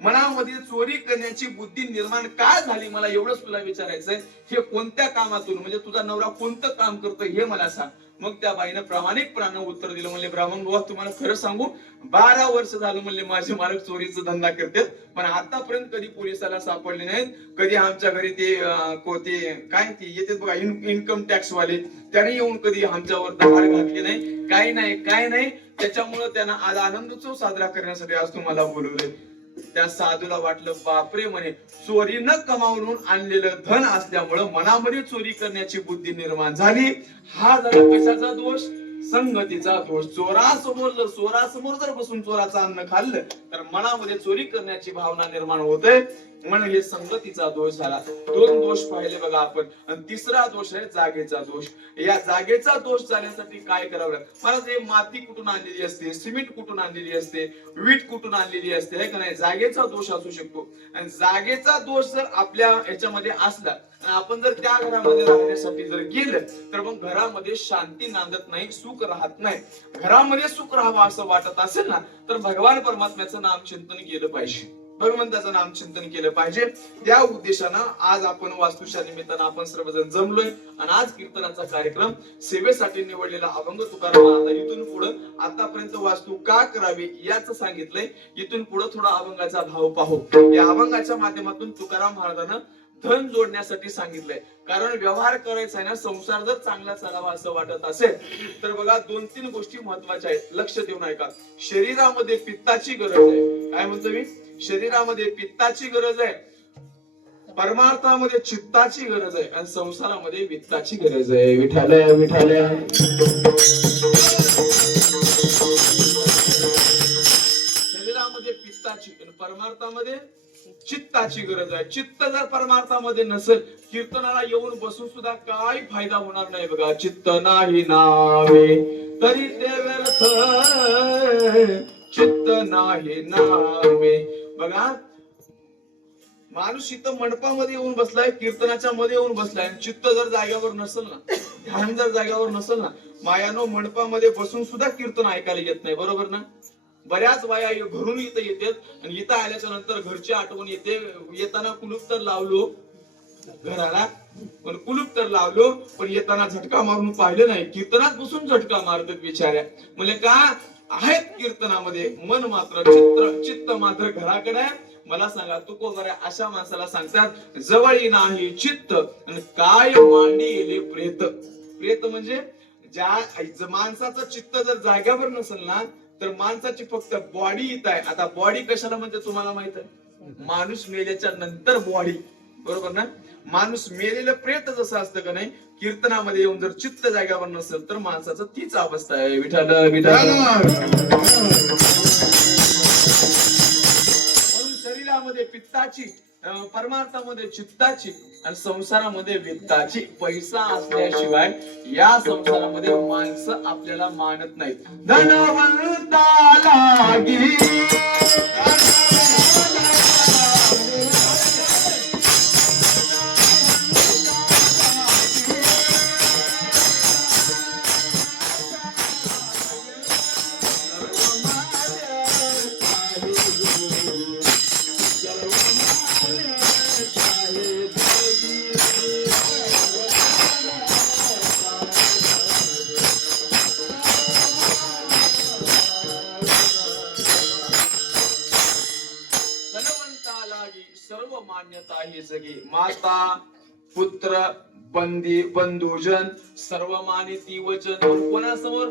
मनामध्ये चोरी करण्याची बुद्धी निर्माण का झाली, मला एवढंच तुला विचारायचंय. हे कोणत्या कामातून, म्हणजे तुझा नवरा कोणतं काम करतो हे मला सांग. मग त्या बाईनं प्रामाणिकपणानं उत्तर दिलं. म्हणले, ब्राह्मण बुवा तुम्हाला खरं सांगू, 12 वर्ष झालं म्हणले माझे मालक चोरीचा धंदा करतात, पण आतापर्यंत कधी पोलिसाला सापडले नाहीत. कधी आमच्या घरी ते काय ते येतात बघा इन्कम टॅक्स वाले, त्याने येऊन कधी आमच्यावर धाड घातली नाही, काय नाही. त्याच्यामुळे त्यांना आज आनंदोत्सव साजरा करण्यासाठी आज तुम्हाला बोलवलंय. त्या साधूला वाटलं, बापरे म्हणे, चोरी न कमावून आणलेलं धन असल्यामुळं मनामध्ये चोरी करण्याची बुद्धी निर्माण झाली. हा झाला कशाचा दोष? संगतीचा दोष. चोरासमोर जर बसून चोराचं अन्न खाल्लं तर मनामध्ये चोरी करण्याची भावना निर्माण होते, म्हणून हे संगतीचा दोष झाला. 2 दोष पाहिले बघा आपण. आणि तिसरा दोष आहे जागेचा दोष. या जागेचा दोष जाण्यासाठी काय करावं लागतं? मला ते माती कुठून आणलेली असते, सिमेंट कुठून आणलेली असते, वीट कुठून आणलेली असते, हे का नाही, जागेचा दोष असू शकतो. आणि जागेचा दोष जर आपल्या याच्यामध्ये असला, आपण जर त्या घरामध्ये राहण्यासाठी जर गेलं तर मग घरामध्ये शांती नांदत नाही, सुख राहत नाही. घरामध्ये सुख राहावं असं वाटत असेल ना, तर भगवान परमात्म्याचं नामचिंतन केलं पाहिजे, भगवंताचं नामचिंतन केलं पाहिजे. त्या उद्देशानं आज आपण वास्तूच्या निमित्तानं आपण सर्वजण जमलोय आणि आज कीर्तनाचा कार्यक्रम सेवेसाठी निवडलेला अभंग तुकाराम. आता इथून पुढे आतापर्यंत वास्तू का करावी याच सांगितलंय. इथून पुढे थोडा अभंगाचा भाव पाहू. या अभंगाच्या माध्यमातून तुकाराम महाराजांना धन जोडण्यासाठी सांगितलंय. कारण व्यवहार करायचा आहे ना, संसार जर चांगला चालावा असं वाटत असेल तर बघा 2-3 गोष्टी महत्वाच्या आहेत, लक्ष देऊन ऐका. शरीरामध्ये पित्ताची गरज आहे. काय म्हणतो मी? शरीरामध्ये पित्ताची गरज आहे, परमार्थामध्ये चित्ताची गरज आहे आणि संसारामध्ये वित्ताची गरज आहे. विठाल विठाल. शरीरामध्ये पित्ताची आणि परमार्थामध्ये चित्ताची गरज आहे. चित्त जर परमार्थामध्ये नसेल, कीर्तनाला येऊन बसून सुद्धा काही फायदा होणार नाही. बघा, चित्त नाही नावे तरी ते व्यर्थ, चित्त नाही नावे. बघा, माणूस इथं मंडपामध्ये येऊन बसलाय, कीर्तनाच्या मध्ये येऊन बसलाय, चित्त जर जाग्यावर नसेल ना, ध्यान जर जाग्यावर नसेल ना, मायानो मंडपामध्ये बसून सुद्धा कीर्तन ऐकायला येत नाही. बरोबर ना? बऱ्याच बाया घरून इथं येतात आणि इथं आल्याच्या नंतर घरची आठवण येते. येताना कुलूप तर लावलो घराला, पण कुलूप तर लावलो, पण येताना झटका मारून पाहिलं नाही. कीर्तनात बसून झटका मारतात बिचाऱ्या. म्हणजे का आहेत कीर्तनामध्ये, मन मात्र चित्त मात्र घराकडे आहे. मला सांगा, तुकोबऱ्या अशा माणसाला सांगतात, जवळी नाही चित्त आणि काय मांडी गेले प्रेत. प्रेत म्हणजे ज्या माणसाचं चित्त जर जाग्यावर नसेल ना, तर माणसाची फक्त बॉडी इथं आहे. आता बॉडी कशाला म्हणते तुम्हाला माहित आहे? माणूस मेल्याच्या नंतर बॉडी. बरोबर ना? माणूस मेलेलं प्रेत जसं असतं का नाही, कीर्तनामध्ये येऊन जर चित्त जाग्यावर नसेल तर माणसाचं तीच अवस्था आहे. विठाल विठाल. शरीरामध्ये पित्ताची, परमार्थामध्ये चित्ताची आणि संसारामध्ये वित्ताची. पैसा असल्याशिवाय या संसारामध्ये माणसं आपल्याला मानत नाहीत. धनवंता लागी सर्व मान्यता ही जगी. माता पुत्र बंधुजन सर्व मानिती वचन. कोणासमोर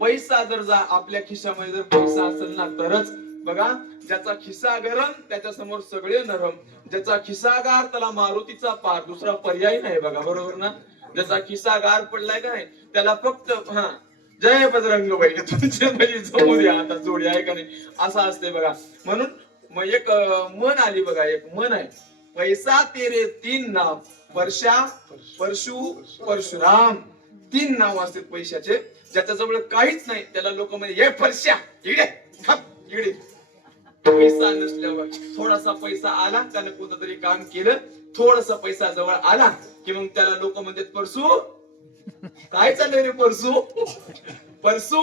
पैसा जर आपल्या खिशामध्ये जर पैसा असेल ना तरच. बघा, ज्याचा खिसा गरम त्याच्या समोर सगळे नरम. ज्याचा खिसा गार त्याला मारुतीचा पार, दुसरा पर्याय नाही. बघा, बरोबर ना? ज्याचा खिसा गार पडलाय का नाही त्याला फक्त जय बजरंगबली तुमचे म्हणजे जमू द्या आता जोडी आहे का नाही, असं असते. बघा, म्हणून मग एक मन आली बघा, एक मन आहे. पैसा तेरे 3 नाव, वर्षा परशु परशुराम. 3 नाव असतात पैशाचे. ज्याच्याजवळ काहीच नाही त्याला लोक म्हणजे हे परश्या इकडे इकडे. पैसा नसल्यावर थोडासा पैसा आला, त्याने कोणतं तरी काम केलं, थोडासा पैसा जवळ आला की मग त्याला लोक म्हणतात परसू. काय चाललंय रे परसू परसू.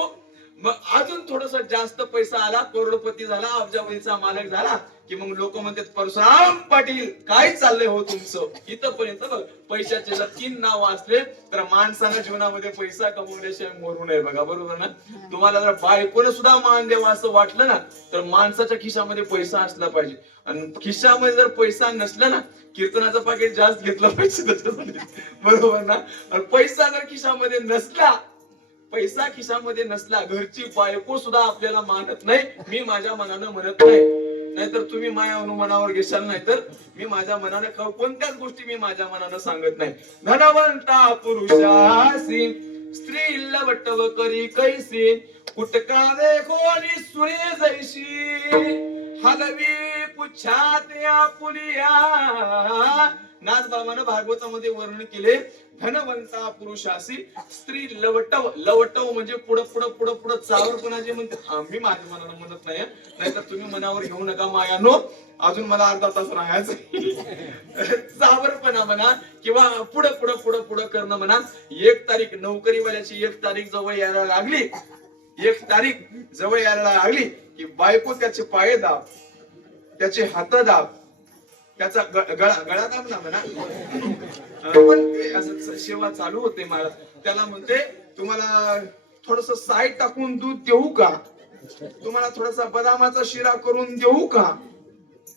मग अजून थोडस जास्त पैसा आला, करोडपती झाला, अब्जावधीचा मालक झाला की मग लोक म्हणतात परशुराम पाटील काय चाललंय हो तुमचं. इथपर्यंत बघ, पैशाचे जर 3 नाव असले तर माणसानं जीवनामध्ये पैसा कमवल्याशिवाय मरू नये. बघा, बरोबर ना? तुम्हाला जर बायकोनं सुद्धा मान द्यावा असं वाटलं ना तर माणसाच्या खिशामध्ये पैसा असला पाहिजे. आणि खिशामध्ये जर पैसा नसला ना, कीर्तनाचं पाकिट जास्त घेतलं पाहिजे त्याच्यासाठी. बरोबर ना? आणि पैसा जर खिशामध्ये नसला, पैसा खिशामध्ये नसला, घरची बायको सुद्धा आपल्याला मानत नाही. मी माझ्या मनानं म्हणत नाही, नाहीतर तुम्ही माझ्या अनुमानावर घेशाल. नाही तर मी माझ्या मनाने कोणत्याच गोष्टी मी माझ्या मनानं सांगत नाही. धनवंता पुरुषासी स्त्री लवटव करी कैसी, कुटका देखोनी सुरे जैशी, हलवी पुछात्या पुलिया. नाथबाबानं भागवतामध्ये वर्णन केले, धनवंता पुरुषासी स्त्री लवटव. लवटव म्हणजे पुढं पुढं पुढं पुढं चावरपणा जे म्हणते, मी माझ्या मनानं म्हणत नाही, नाहीतर तुम्ही मनावर घेऊ नका मायानो, अजून मला अर्धा तास राहायचं. चावरपणा म्हणा किंवा पुढं पुढं पुढं पुढं करणं म्हणा. 1 तारीख नोकरीवाल्याची 1 तारीख जवळ यायला लागली, 1 तारीख जवळ यायला लागली की बायको त्याचे पाय दाब, त्याचे हात दाब, त्याचा गळा दाब ना म्हणा. पण ते असं सेवा चालू होते मला. त्याला म्हणते, तुम्हाला थोडस साईड टाकून दूध देऊ का? तुम्हाला थोडासा बदामाचा शिरा करून देऊ का?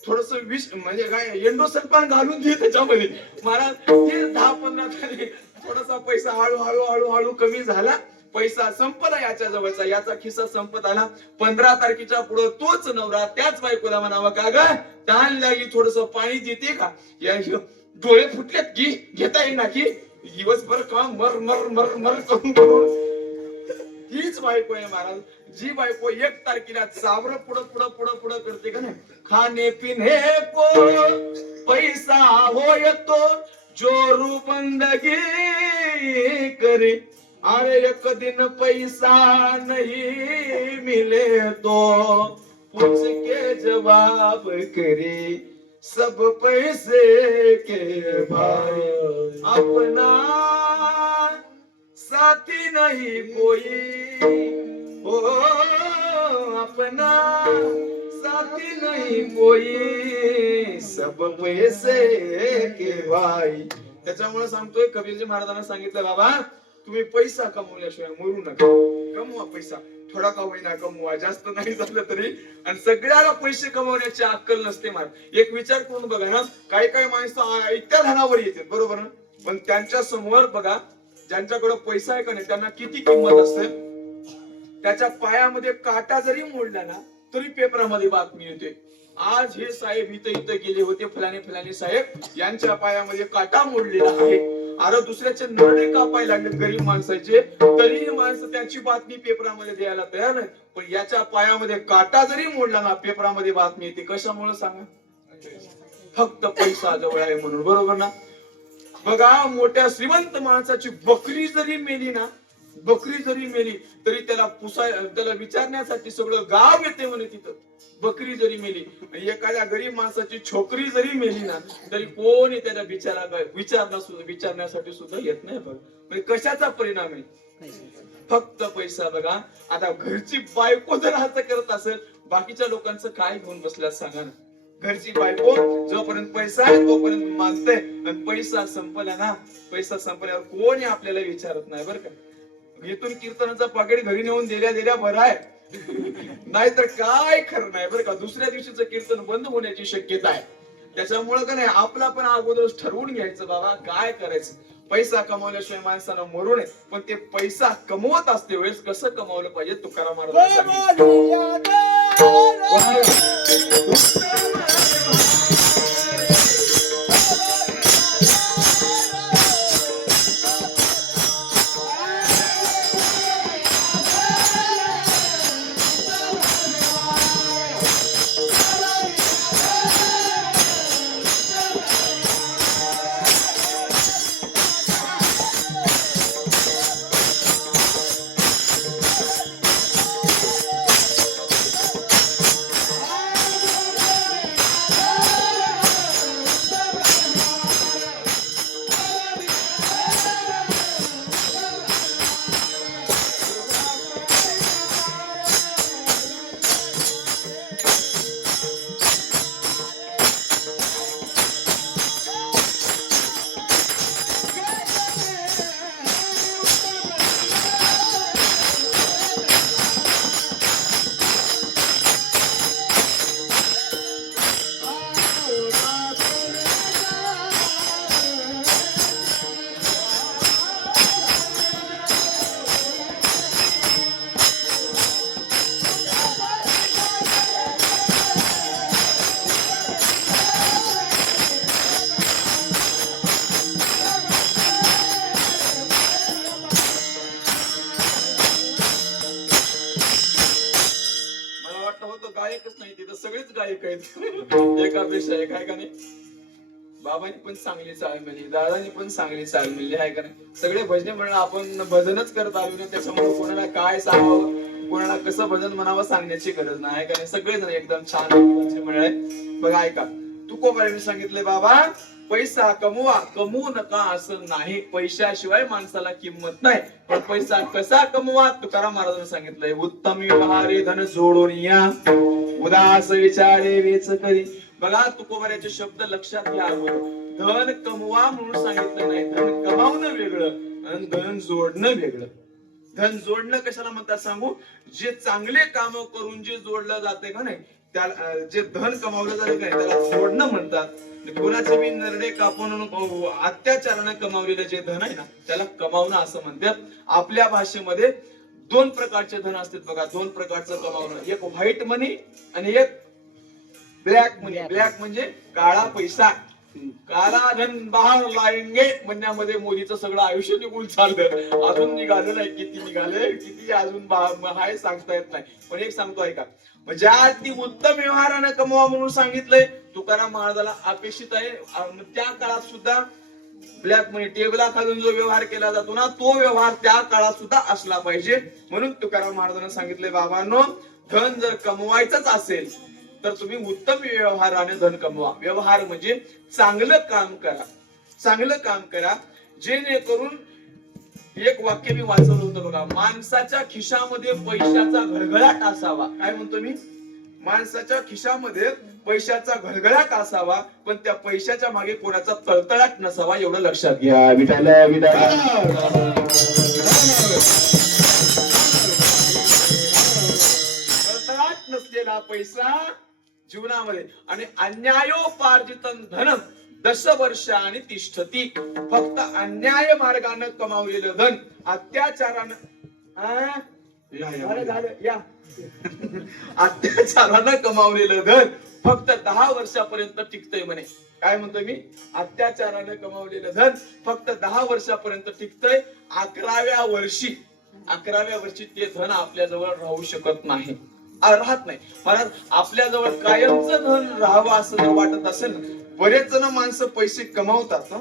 थोडस विष म्हणजे काय एंडोसल्फान पण घालून घे त्याच्यामध्ये. महाराज ते 10-15 तारीख थोडासा पैसा हळूहळू हळूहळू कमी झाला. पैसा संपला याच्या जवळचा, याचा खिस्सा संपत आला. 15 तारखेच्या पुढे तोच नवरा त्याच बायकोला म्हणावा, का ग तहान लागली थोडस पाणी देते का? या डोळे फुटलेत की घेता येईना की दिवसभर काम मर मर मर मर करून हीच बायको आहे महाराज. जी बायको 1 तारखेला चावर पुढं पुढं पुढं पुढं करते का नाही, खाणे पिणे को पैसा होय तो जोरू बंदगी करे, अरे एक दिन पैसा नहीं मिले तो पूछ के जवाब करे, सब पैसे के भाई अपना साथी नहीं कोई, ओ अपना साथी नहीं कोई, सब पैसे के भाई. त्याच्यामुळे सांगतोय कबीरजी महाराजांना सांगितलं, बाबा तुम्ही पैसा कमवल्याशिवाय मरू नका. कमवा पैसा, थोडा का होईना कमवा, जास्त नाही झालं तरी. आणि सगळ्याला पैसे कमवण्याची अक्कल नसते महाराज. एक विचार करून बघा ना, काही काही माणसं इतक्या धनावर येते बरोबर ना, पण त्यांच्या समोर बघा ज्यांच्याकडे पैसा आहे का नाही त्यांना किती किंमत असते. त्याच्या पायामध्ये काटा जरी मोडला ना तरी पेपरामध्ये बातमी येते, आज हे साहेब इथं इथं गेले होते, फलाने फलाने साहेब यांच्या पायामध्ये काटा मोडलेला आहे. अरे दुसऱ्याचे नरडे कापायला लागले गरीब माणसाचे, तरी माणसं त्याची बातमी पेपरामध्ये द्यायला तयार नाही. पण याच्या पायामध्ये काटा जरी मोडला ना पेपरामध्ये बातमी येते. कशामुळे सांगा? फक्त पैसा जवळ आहे म्हणून, बरोबर ना. बघा मोठ्या श्रीमंत माणसाची बकरी जरी मेली ना, बकरी जरी मेली तरी त्याला विचारण्यासाठी सगळं गाव येते म्हणे तिथं. बकरी जरी मेली, एखाद्या गरीब माणसाची छोकरी जरी मेली ना तरी कोणी त्याला विचारण्यासाठी सुद्धा येत नाही. बघ म्हणजे कशाचा परिणाम आहे? फक्त पैसा. बघा आता घरची बायको जर असं करत असेल, बाकीच्या लोकांचं काय घेऊन बसल्यात सांगा ना. घरची बायको जोपर्यंत पैसा आहे तोपर्यंत मानते, आणि पैसा संपला ना, पैसा संपल्यावर कोणी आपल्याला विचारत नाही बरं का. इथून कीर्तनाचा पाकिट घरी नेऊन दिल्या बरं आहे, नाहीतर काय खरं नाही बरं का. दुसऱ्या दिवशीचं कीर्तन बंद होण्याची शक्यता आहे. त्याच्यामुळे का नाही आपला पण अगोदर ठरवून घ्यायचं, बाबा काय करायचं. पैसा कमवल्याशिवाय माणसानं मरू नये, पण ते पैसा कमवत असते वेळेस कसं कमवलं पाहिजे तुकाराम महाराज. गायकच नाही, तिथं सगळेच गायक आहेत एकापेक्षा एक, आहे का नाही. बाबांनी पण चांगली चाल मिळली, दादानी पण चांगली चाल मिळली, आहे का नाही. सगळे भजने म्हणून आपण भजनच करत आलो ना, त्याच्यामुळे कोणाला काय सांगावं, कोणाला कसं भजन म्हणावं सांगण्याची गरज नाही, आहे का नाही. सगळेजण एकदम छान भजन मिळाले. बघा ऐका, तुकोबारांनी सांगितले, बाबा पैसा कमवा, कमवू नका असं नाही, पैशाशिवाय माणसाला किंमत नाही. पण पैसा कसा कमवा तुकाराम महाराजांनी सांगितलंय, उत्तम व्यवहारे धन जोडून या, उदास विचारे वेच करी. बघा तुकोबाराचे शब्द लक्षात घ्या. धन कमवा म्हणून सांगितलं नाही, धन कमावणं वेगळं आणि धन जोडणं वेगळं. धन जोडणं कशाला म्हणतात सांगू, जे चांगले काम करून जे जोडलं जाते का नाही त्याला जे धन कमावलं जातं काय त्याला फोडणं म्हणतात. कोणाचे बी नरडे कापून अत्याचारानं कमावलेलं जे धन आहे ना त्याला कमावणं असं म्हणतात. आपल्या भाषेमध्ये दोन प्रकारचे धन असतात बघा, दोन प्रकारचं कमावणं, एक व्हाईट मनी आणि एक ब्लॅक मनी. ब्लॅक म्हणजे काळा पैसा. काला धन बाहेर लाएंगे म्हणण्यामध्ये मोदीचं सगळं आयुष्य निघून चाललं, अजून निघालं नाही. किती निघाले किती अजून हाय सांगता येत नाही. पण एक सांगतो ऐका, म्हणजे आज ती उत्तम व्यवहारानं कमवा म्हणून सांगितलंय तुकाराम महाराजाला अपेक्षित आहे. त्या काळात सुद्धा ब्लॅक मनी टेबला खालून जो व्यवहार केला जातो ना तो व्यवहार त्या काळात सुद्धा असला पाहिजे. म्हणून तुकाराम महाराजांना सांगितलंय बाबांनो, धन जर कमवायचंच असेल तर तुम्ही उत्तम व्यवहाराने धन कमवा. व्यवहार म्हणजे चांगलं काम करा, चांगलं काम करा, जेणेकरून एक वाक्य मी वाचलं होतं बघा, माणसाच्या खिशामध्ये पैशाचा घळघळाट असावा. काय म्हणतो मी? माणसाच्या खिशामध्ये पैशाचा घळघळाट असावा, पण त्या पैशाच्या मागे कोणाचा तळतळाट नसावा, एवढं लक्षात घ्या. विठाला तळतळाट नसलेला पैसा जीवनामध्ये आणि अन्यायोपार्जित धनम दशवर्ष आणि तिष्ठती. फक्त अन्याय मार्गाने कमावलेलं धन, अत्याचारानं अत्याचारानं कमावलेलं धन फक्त 10 वर्षापर्यंत टिकतंय म्हणे. काय म्हणतोय मी? अत्याचारानं कमावलेलं धन फक्त 10 वर्षापर्यंत टिकतंय. 11व्या वर्षी ते धन आपल्या जवळ राहू शकत नाही, राहत नाही. मला आपल्या जवळ कायमचं धन राहावं असं जर वाटत असेल ना, बरेच जण माणसं पैसे कमावतात,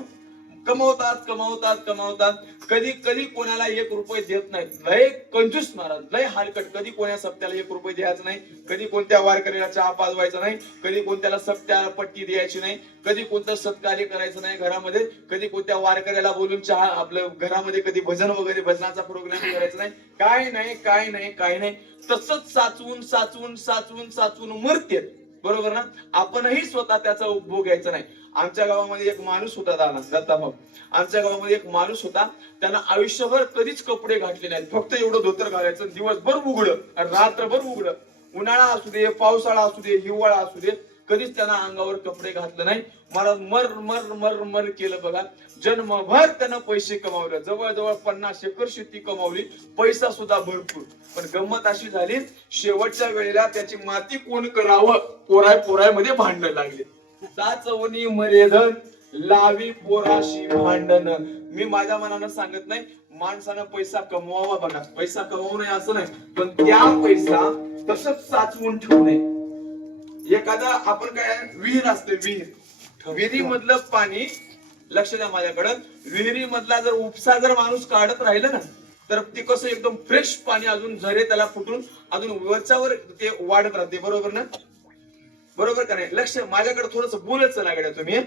कधी कधी कोणाला 1 रुपये देत नाहीत. लय कंजूस महाराज, लय हलकट. कधी कोणा सप्त्याला 1 रुपये द्यायचं नाही, कधी कोणत्या वारकऱ्याला चहा पाजवायचा नाही, कधी कोणत्याला सप्त्याला पट्टी द्यायची नाही, कधी कोणतं सत्कार्य करायचं नाही घरामध्ये, कधी कोणत्या वारकऱ्याला बोलून चहा आपल्या घरामध्ये कधी भजन वगैरे भजनाचा प्रोग्राम करायचा नाही. काय नाही. तसंच साचवून मरते. बरोबर ना? आपणही स्वतः त्याचा उपभोग घ्यायचा नाही. आमच्या गावामध्ये एक माणूस होता, दत्ताभाऊ. आमच्या गावामध्ये एक माणूस होता, त्यानं आयुष्यभर कधीच कपडे घातले नाहीत. फक्त एवढं धोतर घालायचं, दिवसभर उघडं, रात्रभर उघडं. उन्हाळा असू दे, पावसाळा असू दे, हिवाळा असू दे, कधीच त्यानं अंगावर कपडे घातले नाही. मला मर केलं बघा. जन्मभर त्यानं पैसे कमावले, जवळजवळ 50 एकर शेती कमावली, पैसा सुद्धा भरपूर. पण गंमत अशी झाली, शेवटच्या वेळेला त्याची माती कोण करावं, पोराय भांडण लागले. साचवणी मरेधन लावी पोराशी भांडण. मी माझ्या मनानं सांगत नाही, माणसानं पैसा कमवावा बघा, पैसा कमवू नये असं नाही, पण त्या पैसा तसंच साचवून ठेवू नये. एखादा आपण काय विहीर असते, विहिरी मधलं पाणी, लक्ष द्या माझ्याकडं, विहिरी मधला जर उपसा जर माणूस काढत राहिलं ना तर ते कसं एकदम फ्रेश पाणी, अजून झरे त्याला फुटून अजून वरच्यावर ते वाढत राहते. बरोबर ना? बरोबर का नाही? लक्ष माझ्याकडे थोडस बोलत लागल्या तुम्ही.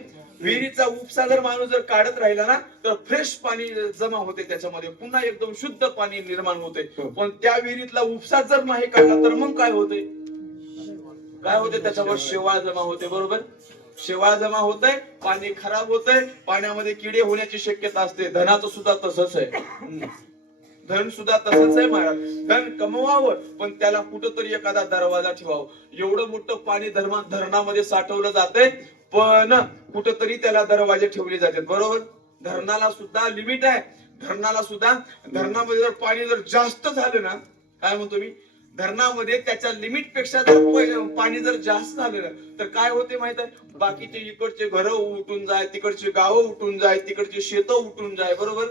विहिरीचा उपसा जर माणूस जर काढत राहिला ना तर फ्रेश पाणी जमा होते, त्याच्यामध्ये पुन्हा एकदम शुद्ध पाणी निर्माण होते. पण त्या विहिरीतला उपसा जर नाही काढला तर मग काय होते? त्याच्यावर शेवाळ जमा होते. बरोबर? शेवाळ जमा होतंय, पाणी खराब होतंय, पाण्यामध्ये किडे होण्याची शक्यता असते. धनाचं सुद्धा तसंच आहे. धन सुद्धा तसंच आहे महाराज. धन कमवावं, पण त्याला कुठंतरी एखादा दरवाजा ठेवावं. एवढं मोठं पाणी धरणामध्ये साठवलं जातंय, पण कुठंतरी त्याला दरवाजे ठेवले जातात. बरोबर? धरणाला सुद्धा लिमिट आहे. धरणामध्ये जर पाणी जर जास्त झालं ना, काय म्हणतो मी, धरणामध्ये त्याच्या लिमिट पेक्षा जर पाणी जर जास्त झालं ना तर काय होते माहित आहे? बाकीचे इकडचे घरं उठून जाय, तिकडचे गावं उठून जाय, तिकडचे शेतं उठून जाय. बरोबर?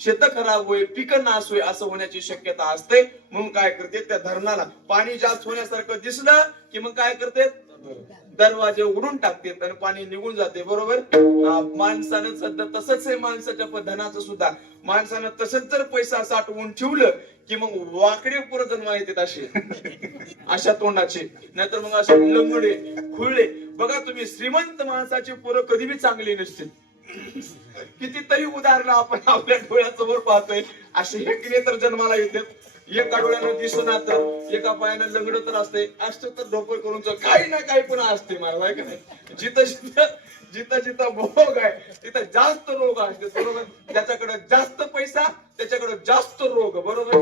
शेत खराब होईल, पिकं नाश होईल, असं होण्याची शक्यता असते. म्हणून काय करते, त्या धरणाला पाणी जास्त होण्यासारखं दिसलं की मग काय करते, दरवाजे उघडून टाकते आणि पाणी निघून जाते. बरोबर? माणसानं सध्या तसंच आहे. माणसाच्या धनाचं सुद्धा माणसानं तसंच जर पैसा साठवून ठेवलं की मग वाकडे पोरं जन्मा येतात अशा तोंडाचे, नाहीतर मग असे लंगडे खुळले. बघा तुम्ही, श्रीमंत माणसाची पोरं कधी बी चांगली नसतील. कितीतरी उदाहरणं आपण आपल्या डोळ्यासमोर पाहतोय. असे हेकणे तर जन्माला येतात, एका डोळ्यानं दिसणार तर एका पायानं लंगड तर असते, असतं तर ढोपळ करून काही ना काही पुन्हा असते. महाराज आहे का नाही? जिथं भोग आहे तिथं जास्त रोग असते. बरोबर? त्याच्याकडे जास्त पैसा, त्याच्याकडे जास्त रोग. बरोबर?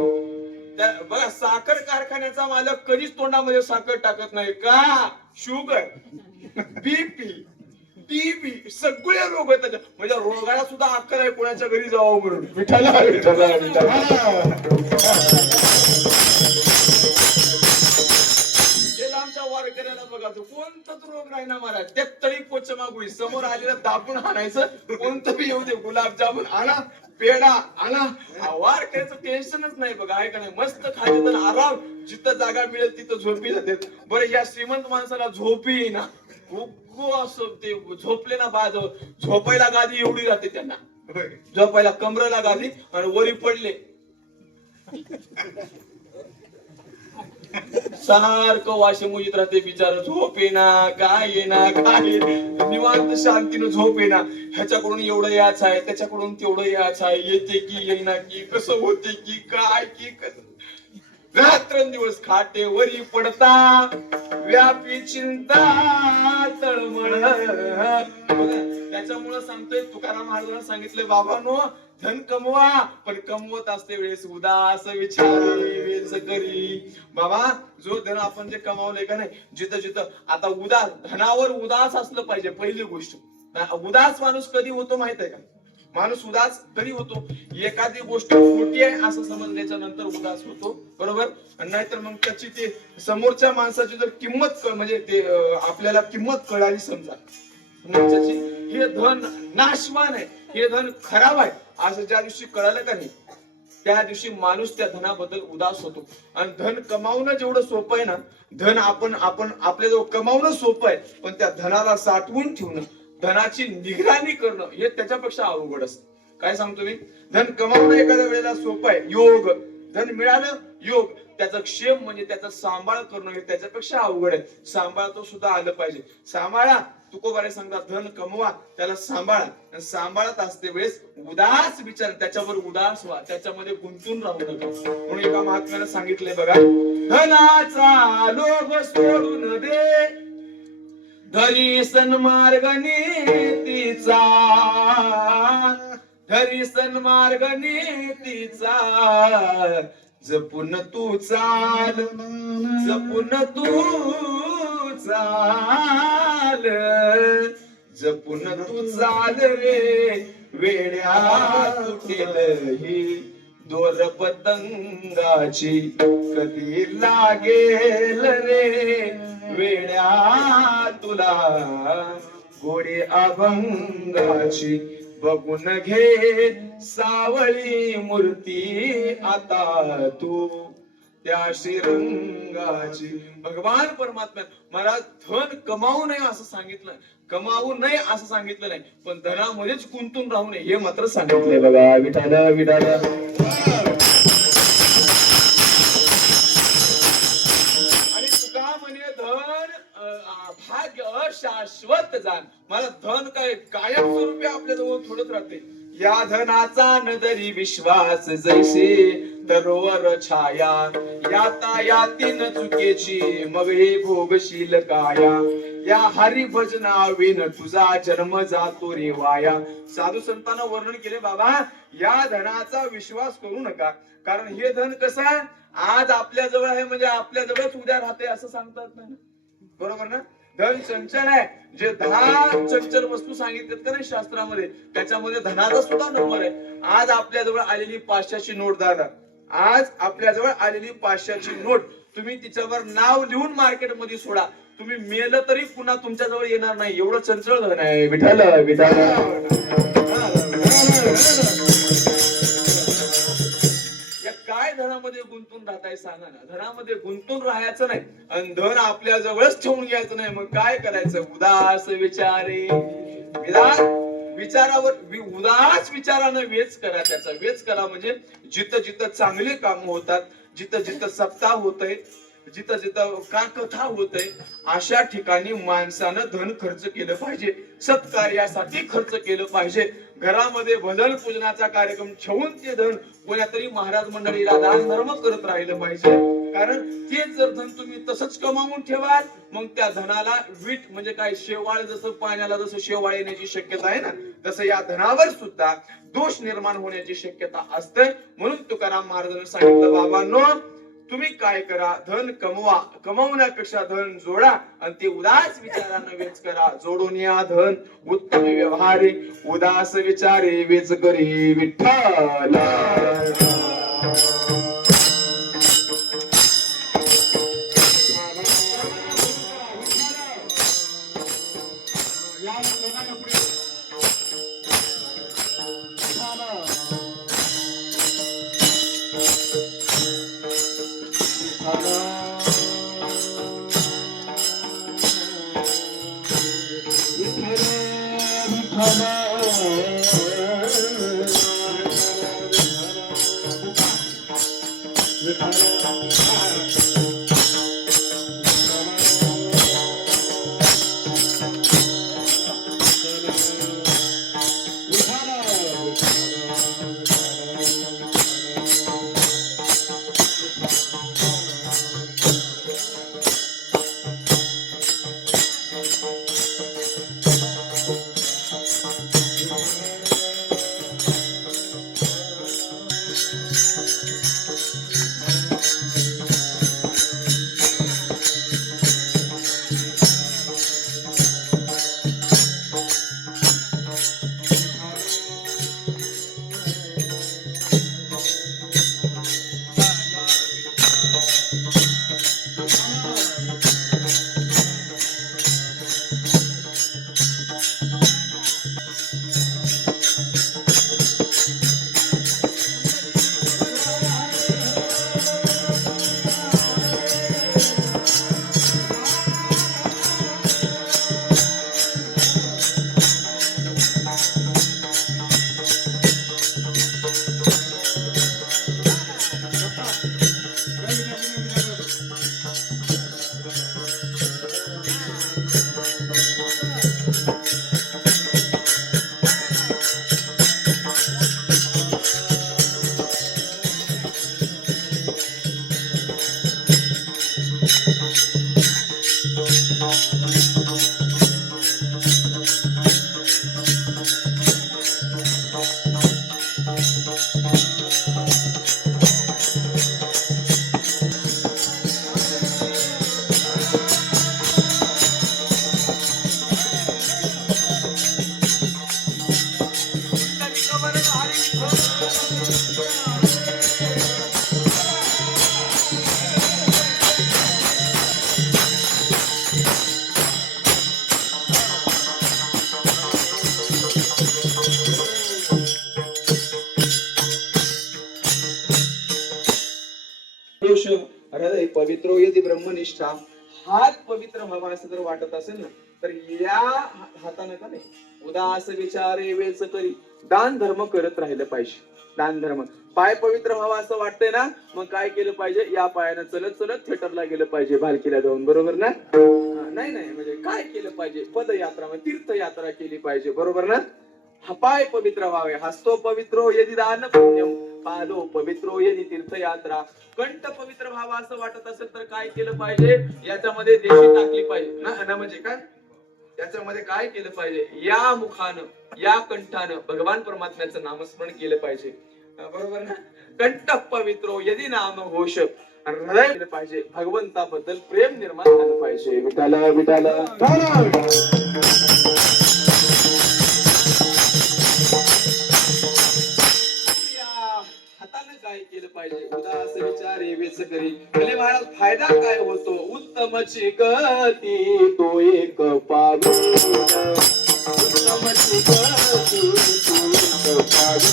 बघा साखर कारखान्याचा मालक कधीच तोंडामध्ये साखर टाकत नाही का? शुगर, बीपी, टीबी सगळे रोग आहेत त्याच्या, म्हणजे रोगाला सुद्धा अक्कल आहे कोणाच्या घरी जावं म्हणून. विठ्ठला विठ्ठला विठ्ठला. आमच्या वारकऱ्याला बघा कोणताच रोग नाही ना महाराज. ते तळी पोच मागू समोर आलेलं दाबून आणायचं, कोणतं बी येऊ दे, गुलाबजामुन आणा, पेढा आणा, वारकऱ्याचं टेन्शनच नाही बघा. आहे का नाही? मस्त खायचं तर आराम, जिथं जागा मिळेल तिथं झोपी जाते. बरं या श्रीमंत माणसाला झोपी ना, असं ते झोपले ना बाजू, झोपायला गादी एवढी राहते त्यांना, झोपायला कमरेला गादी आणि वरी पडले सारखं वाशे मुजीत राहते बिचार. झोप येना काय येना काय निवांत शांतीनं झोप येना. ह्याच्याकडून एवढं याच आहे, त्याच्याकडून तेवढं याच आहे, येते की येईना की, कसं होते की काय की कसं. रात्रंदिवस खाटे वरी पडता, व्यापी चिंता तळमळ. त्याच्यामुळं सांगतोय तुकाराम महाराजांना सांगितलंय, बाबांनो धन कमवा, पण कमवत असते वेळेस उदास विचारे वेच करी. बाबा जो धन आपण जे कमावलंय का नाही, जिथं जिथं आता उदास, धनावर उदास असलं पाहिजे. पहिली गोष्ट, उदास माणूस कधी होतो माहित आहे का? माणूस उदास कधी होतो? एखादी गोष्ट खोटी आहे असं समजल्याच्या नंतर उदास होतो, बरोबर? नाहीतर मग त्याची ते समोरच्या माणसाची जर किंमत म्हणजे ते आपल्याला किंमत कळाली समजा, समोरच्याची हे धन नाशवान आहे, हे धन खराब आहे असं ज्या दिवशी कळालं का नाही, त्या दिवशी माणूस त्या धनाबद्दल उदास होतो. आणि धन कमावणं जेवढं सोपं आहे ना, धन आपण आपल्याजवळ कमावणं सोपं आहे, पण त्या धनाला साठवून ठेवणं, धनाची निगराणी करणं हे त्याच्यापेक्षा अवघड असतं. काय सांगतो मी? धन कमावणं एखाद्या वेळेला सोपं आहे, योग. धन मिळालं योग, त्याचं क्षेम म्हणजे त्याचा सांभाळ करणं हे त्याच्यापेक्षा अवघड आहे. सांभाळतो सुद्धा आलं पाहिजे. सांभाळा, तुकोबारे सांगतात, धन कमवा, त्याला सांभाळा. सांभाळत असते वेळेस उदास विचार, त्याच्यावर उदास व्हा, त्याच्यामध्ये गुंतून राहू नका. म्हणून एका महात्म्याने सांगितलंय बघा, धनाचा लोभ सोडून दे, धरी सन्मार्ग नीतीचा, धरी सन्मार्ग नीतीचा, जपून तू चाल, जपून तू चाल, जपून तू चाल रे, वेड्या तुटेल ही दोर पतंगाची, कधी लागेल रे वेड्या तुला गोडी अभंगाची. बघून घे सावळी मूर्ती आता तू त्या श्रीरंगाची. भगवान परमात्मा मला धन कमावू नये असं सांगितलं, कमावू नये असं सांगितलं नाही, पण धनामध्येच गुंतून राहू नये हे मात्र सांगितलंय बघा. विठाला विठाला. आणि तुका म्हणे धन भाग्य अशाश्वत जाण. मला धन काय कायम स्वरूपी आपल्या जवळ थोडंच राहते. या धनाचा नदरी विश्वास जैसे तरोवर छाया, याता यातीन चुकेची मग हे भोगशील काया. या हरी भजना विन तुझा जन्म जातो रे वाया. साधू संतांना वर्णन केले, बाबा या धनाचा विश्वास करू नका, कारण हे धन कसं आहे, आज आपल्या जवळ आहे म्हणजे आपल्या जवळच उद्या राहते असं सांगतात नाही, बरोबर ना? धन चंचल आहे. जे 10 चंचल वस्तू सांगितल्यात का नाही शास्त्रामध्ये, त्याच्यामध्ये धनाचा सुद्धा नंबर आहे. आज आपल्या जवळ आलेली 500ची नोट दादा, आज आपल्या जवळ आलेली 500ची नोट तुम्ही तिच्यावर नाव लिहून मार्केटमध्ये सोडा, तुम्ही मेलं तरी पुन्हा तुमच्या जवळ येणार नाही, एवढं चंचल धन आहे. विठाल विठाल. काय धनामध्ये गुंतून राहताय सांगा ना? धनामध्ये गुंतून राहायचं नाही आणि धन आपल्या जवळच ठेवून घ्यायचं नाही. मग काय करायचं? उदास विचारे, विचारावर उदास विचारानं वेच करा. त्याचा वेच करा म्हणजे जिथं जिथं चांगले काम होतात, जिथं जिथं सप्ताह होतय, जिथं जिथं का कथा होतय, अशा ठिकाणी माणसानं धन खर्च केलं पाहिजे, सत्कार्यासाठी खर्च केलं पाहिजे. घरामध्ये भजन पूजनाचा कार्यक्रम ठेवून ते धन कोणतरी महाराज मंडळीला दान धर्म करत राहिलं पाहिजे. कारण ते जर धन तुम्ही तसंच कमावून ठेवाल, मग त्या धनाला वीट म्हणजे काय, शेवाळ जसं पाण्याला जसं शेवाळ येण्याची शक्यता आहे ना, तसं या धनावर सुद्धा दोष निर्माण होण्याची शक्यता असते. म्हणून तुकाराम महाराजांनी सांगितलं, बाबांनो तुम्ही काय करा, धन कमवा, कमवण्यापेक्षा धन जोडा आणि ते उदास विचारानं वेच करा. जोडून या धन उत्तम व्यवहारे, उदास विचारे वेच करी विठ्ठल. पुरुष हृदय पवित्र यदि ब्रह्मनिष्ठा. हात पवित्र व्हावा असं जर वाटत असेल ना तर या हाताने का नाही उदास विचारे वेच करी दान धर्म करत राहिलं पाहिजे. दान धर्म. पाय पवित्र व्हावा असं वाटतंय ना मग काय केलं पाहिजे, या पायानं चलत चलत थिएटरला गेलं पाहिजे, भालकीला जाऊन. बरोबर ना? नाही नाही म्हणजे काय केलं पाहिजे, पदयात्रा तीर्थयात्रा केली पाहिजे. बरोबर ना? हा पाय पवित्र व्हावे. हस्तो पवित्रो यदि दान पुण्यम, पादो पवित्रो यदि तीर्थयात्रा. कंठ पवित्र व्हावा असं वाटत असेल तर काय केलं पाहिजे, याच्यामध्ये देशी टाकली पाहिजे ना. म्हणजे काय याच्यामध्ये काय केलं पाहिजे, या मुखानं या कंठानं भगवान परमात्म्याचं नामस्मरण केलं पाहिजे. बरोबर ना? कंठ पवित्रो यदि नाम घोष. हृदय केलं पाहिजे, भगवंताबद्दल प्रेम निर्माण झालं पाहिजे. विठाला विठाला हाताने काय केलं पाहिजे, उदास विचारे वेच करी. भले महाराज फायदा काय होतो, उत्तमची गती तो एक पावी. उत्तमची गती तो एक पावी.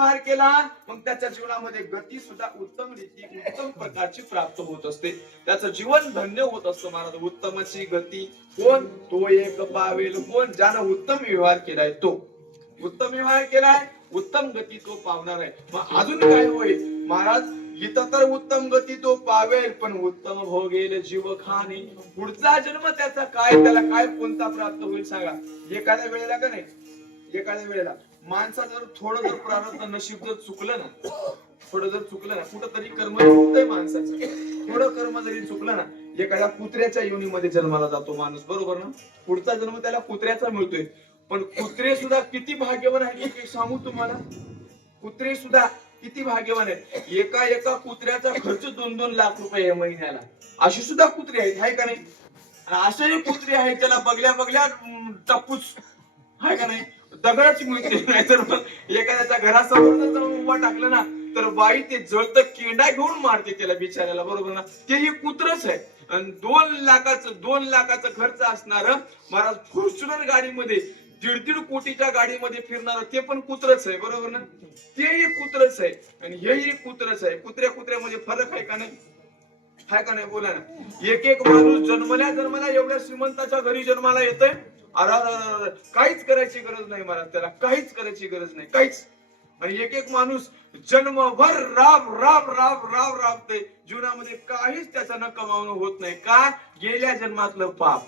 व्यवहार केला मग त्याच्या जीवनामध्ये गती सुद्धा उत्तम रीती उत्तम प्रकारची प्राप्त होत असते. त्याचं जीवन धन्य होत असतं महाराज. उत्तमची गती कोण? तो एक पावेल कोण? ज्यानं उत्तम व्यवहार केलाय तो. उत्तम व्यवहार केलाय उत्तम गती तो पावणार आहे. मग अजून काय होईल महाराज? इथं तर उत्तम गती तो पावेल पण उत्तम भोगेल जीव खाणी. पुढचा जन्म त्याचा काय? त्याला काय कोणता प्राप्त होईल सांगा? एखाद्या वेळेला का नाही, एखाद्या वेळेला माणसाचं जर थोडं जर प्रारब्ध नशीब जर चुकलं ना, थोडं जर चुकलं ना, कुठंतरी कर्म चुकतंय माणसाचं, थोडं कर्म जरी चुकलं ना, एखाद्या कुत्र्याच्या योनीमध्ये जन्माला जातो माणूस, बरोबर ना? पुढचा जन्म त्याला कुत्र्याचा मिळतोय. पण कुत्रे सुद्धा किती भाग्यवान आहेत हे सांगू तुम्हाला. कुत्रे सुद्धा किती भाग्यवान आहेत. एका एका कुत्र्याचा खर्च 2-2 लाख रुपये महिन्याला. अशी सुद्धा कुत्रे आहेत, हाय का नाही? असे कुत्रे आहेत त्याला बघल्या बघल्या टप्पूच, हाय का नाही? दगडाची मिळते. नाहीतर मग एखाद्याच्या घरासमोर जर जाऊन उभा टाकलं ना तर बाई ते जळतं केंडा घेऊन मारते त्याला बिचाऱ्याला, बरोबर ना? तेही कुत्रच आहे. आणि 2 लाखाचा खर्च असणार महाराज फॉर्च्युनर गाडीमध्ये, 1.5 कोटीच्या गाडीमध्ये फिरणार ते पण कुत्रच आहे, बरोबर ना? तेही कुत्रच आहे आणि हेही कुत्रच आहे. कुत्र्यामध्ये फरक आहे का नाही? हाय का नाही? बोला ना. एक माणूस जन्मल्या एवढ्या श्रीमंताच्या घरी जन्माला येतोय. अरे काहीच करायची गरज नाही महाराज, त्याला काहीच करायची गरज नाही, काहीच. आणि एक माणूस जन्मभर राबते, जीवनामध्ये काहीच त्याचा न कमावणं होत नाही. का? गेल्या जन्मातलं पाप.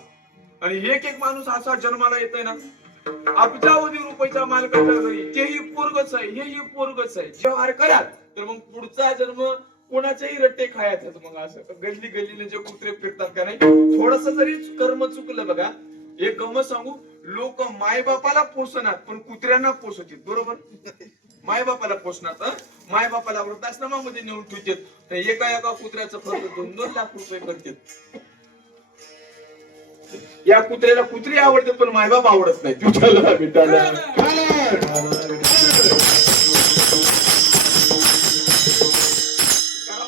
आणि एक माणूस असा जन्माला येतोय ना अब्जावधी रुपयाच्या मालकाच्या घरी, तेही पोरगच आहे, हेही पोरगच आहे. व्यवहार कराल तर मग पुढचा जन्म कोणाच्याही रट्टे खायचं. मग असं गल्लीने जे कुत्रे फिरतात का नाही, थोडस जरी कर्म चुकलं बघा, एक गमत सांगू, लोक मायबापाला पोसणार पण कुत्र्यांना पोसतील, बरोबर? मायबापाला पोसणार, मायबापाला वृद्धाश्रमामध्ये नेऊन ठेवतात. एका कुत्र्याचं खर्च 2-2 लाख रुपये करतात. या कुत्र्याला कुत्री आवडते पण मायबाप आवडत नाही.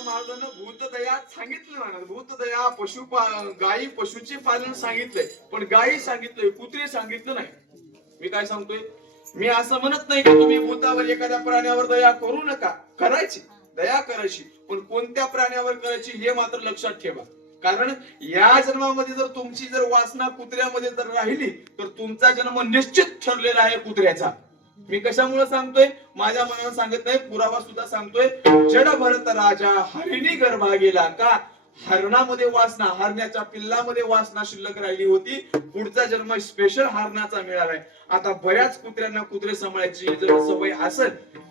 महाराजांना भूतदयात सांगितलं ना, भूतदया गायी पशुचे पालन सांगितलंय पण गायी सांगितलंय, कुत्रे सांगितलं नाही. मी काय सांगतोय? मी असं म्हणत नाही की तुम्ही भूतावर एखाद्या प्राण्यावर दया करू नका, करायची दया करायची, पण कोणत्या प्राण्यावर करायची हे मात्र लक्षात ठेवा. कारण या जन्मामध्ये जर तुमची जर वासना कुत्र्यामध्ये जर राहिली तर तुमचा जन्म निश्चित ठरलेला आहे कुत्र्याचा. मी कशामुळे सांगतोय? माझ्या मनानं सांगत नाही, पुरावा सुद्धा सांगतोय. जड भरत राजा हरिणी गर्भा गेला. का? हरणामध्ये वासना, हरण्याच्या पिल्लामध्ये वासना शिल्लक राहिली होती. पुढचा जन्म स्पेशल हरणाचा मिळालाय. आता बऱ्याच कुत्र्यांना कुत्रे सांभाळायची जर सवय असेल,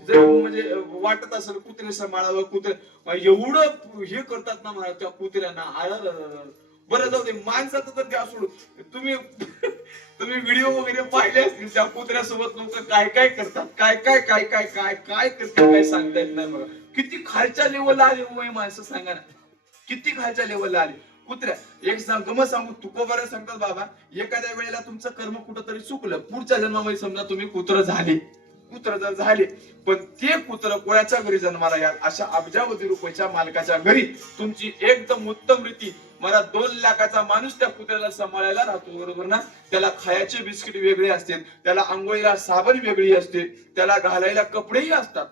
जर म्हणजे वाटत असेल कुत्रे सांभाळावं, कुत्रे एवढं हे करतात ना मला त्या कुत्र्यांना. बरं जाऊ दे, माणसाचं तर द्या सोडून. तुम्ही व्हिडिओ वगैरे पाहिले असतील त्या कुत्र्यासोबत लोक काय काय करतात, काय करतात काय सांगता येत नाही. बघा किती खालच्या लेवलला आले माणसं, सांगा ना किती खालच्या लेवलला आले कुत्र्या. एक गमत सांगू, तुकोबारा सांगतात बाबा, एखाद्या वेळेला तुमचं कर्म कुठंतरी चुकलं, पुढच्या जन्मामध्ये समजा तुम्ही कुत्र जर झाले पण ते कुत्र कोणाच्या घरी जन्माला याल? अशा अब्जावधी रुपयाच्या मालकाच्या घरी तुमची एकदम उत्तम रीती. मला 2 लाखाचा माणूस त्या कुत्र्याला सांभाळायला राहतो, बरोबर ना? त्याला खायचे बिस्किट वेगळे असते, त्याला आंघोळीला साबण वेगळी असते, त्याला घालायला कपडेही असतात.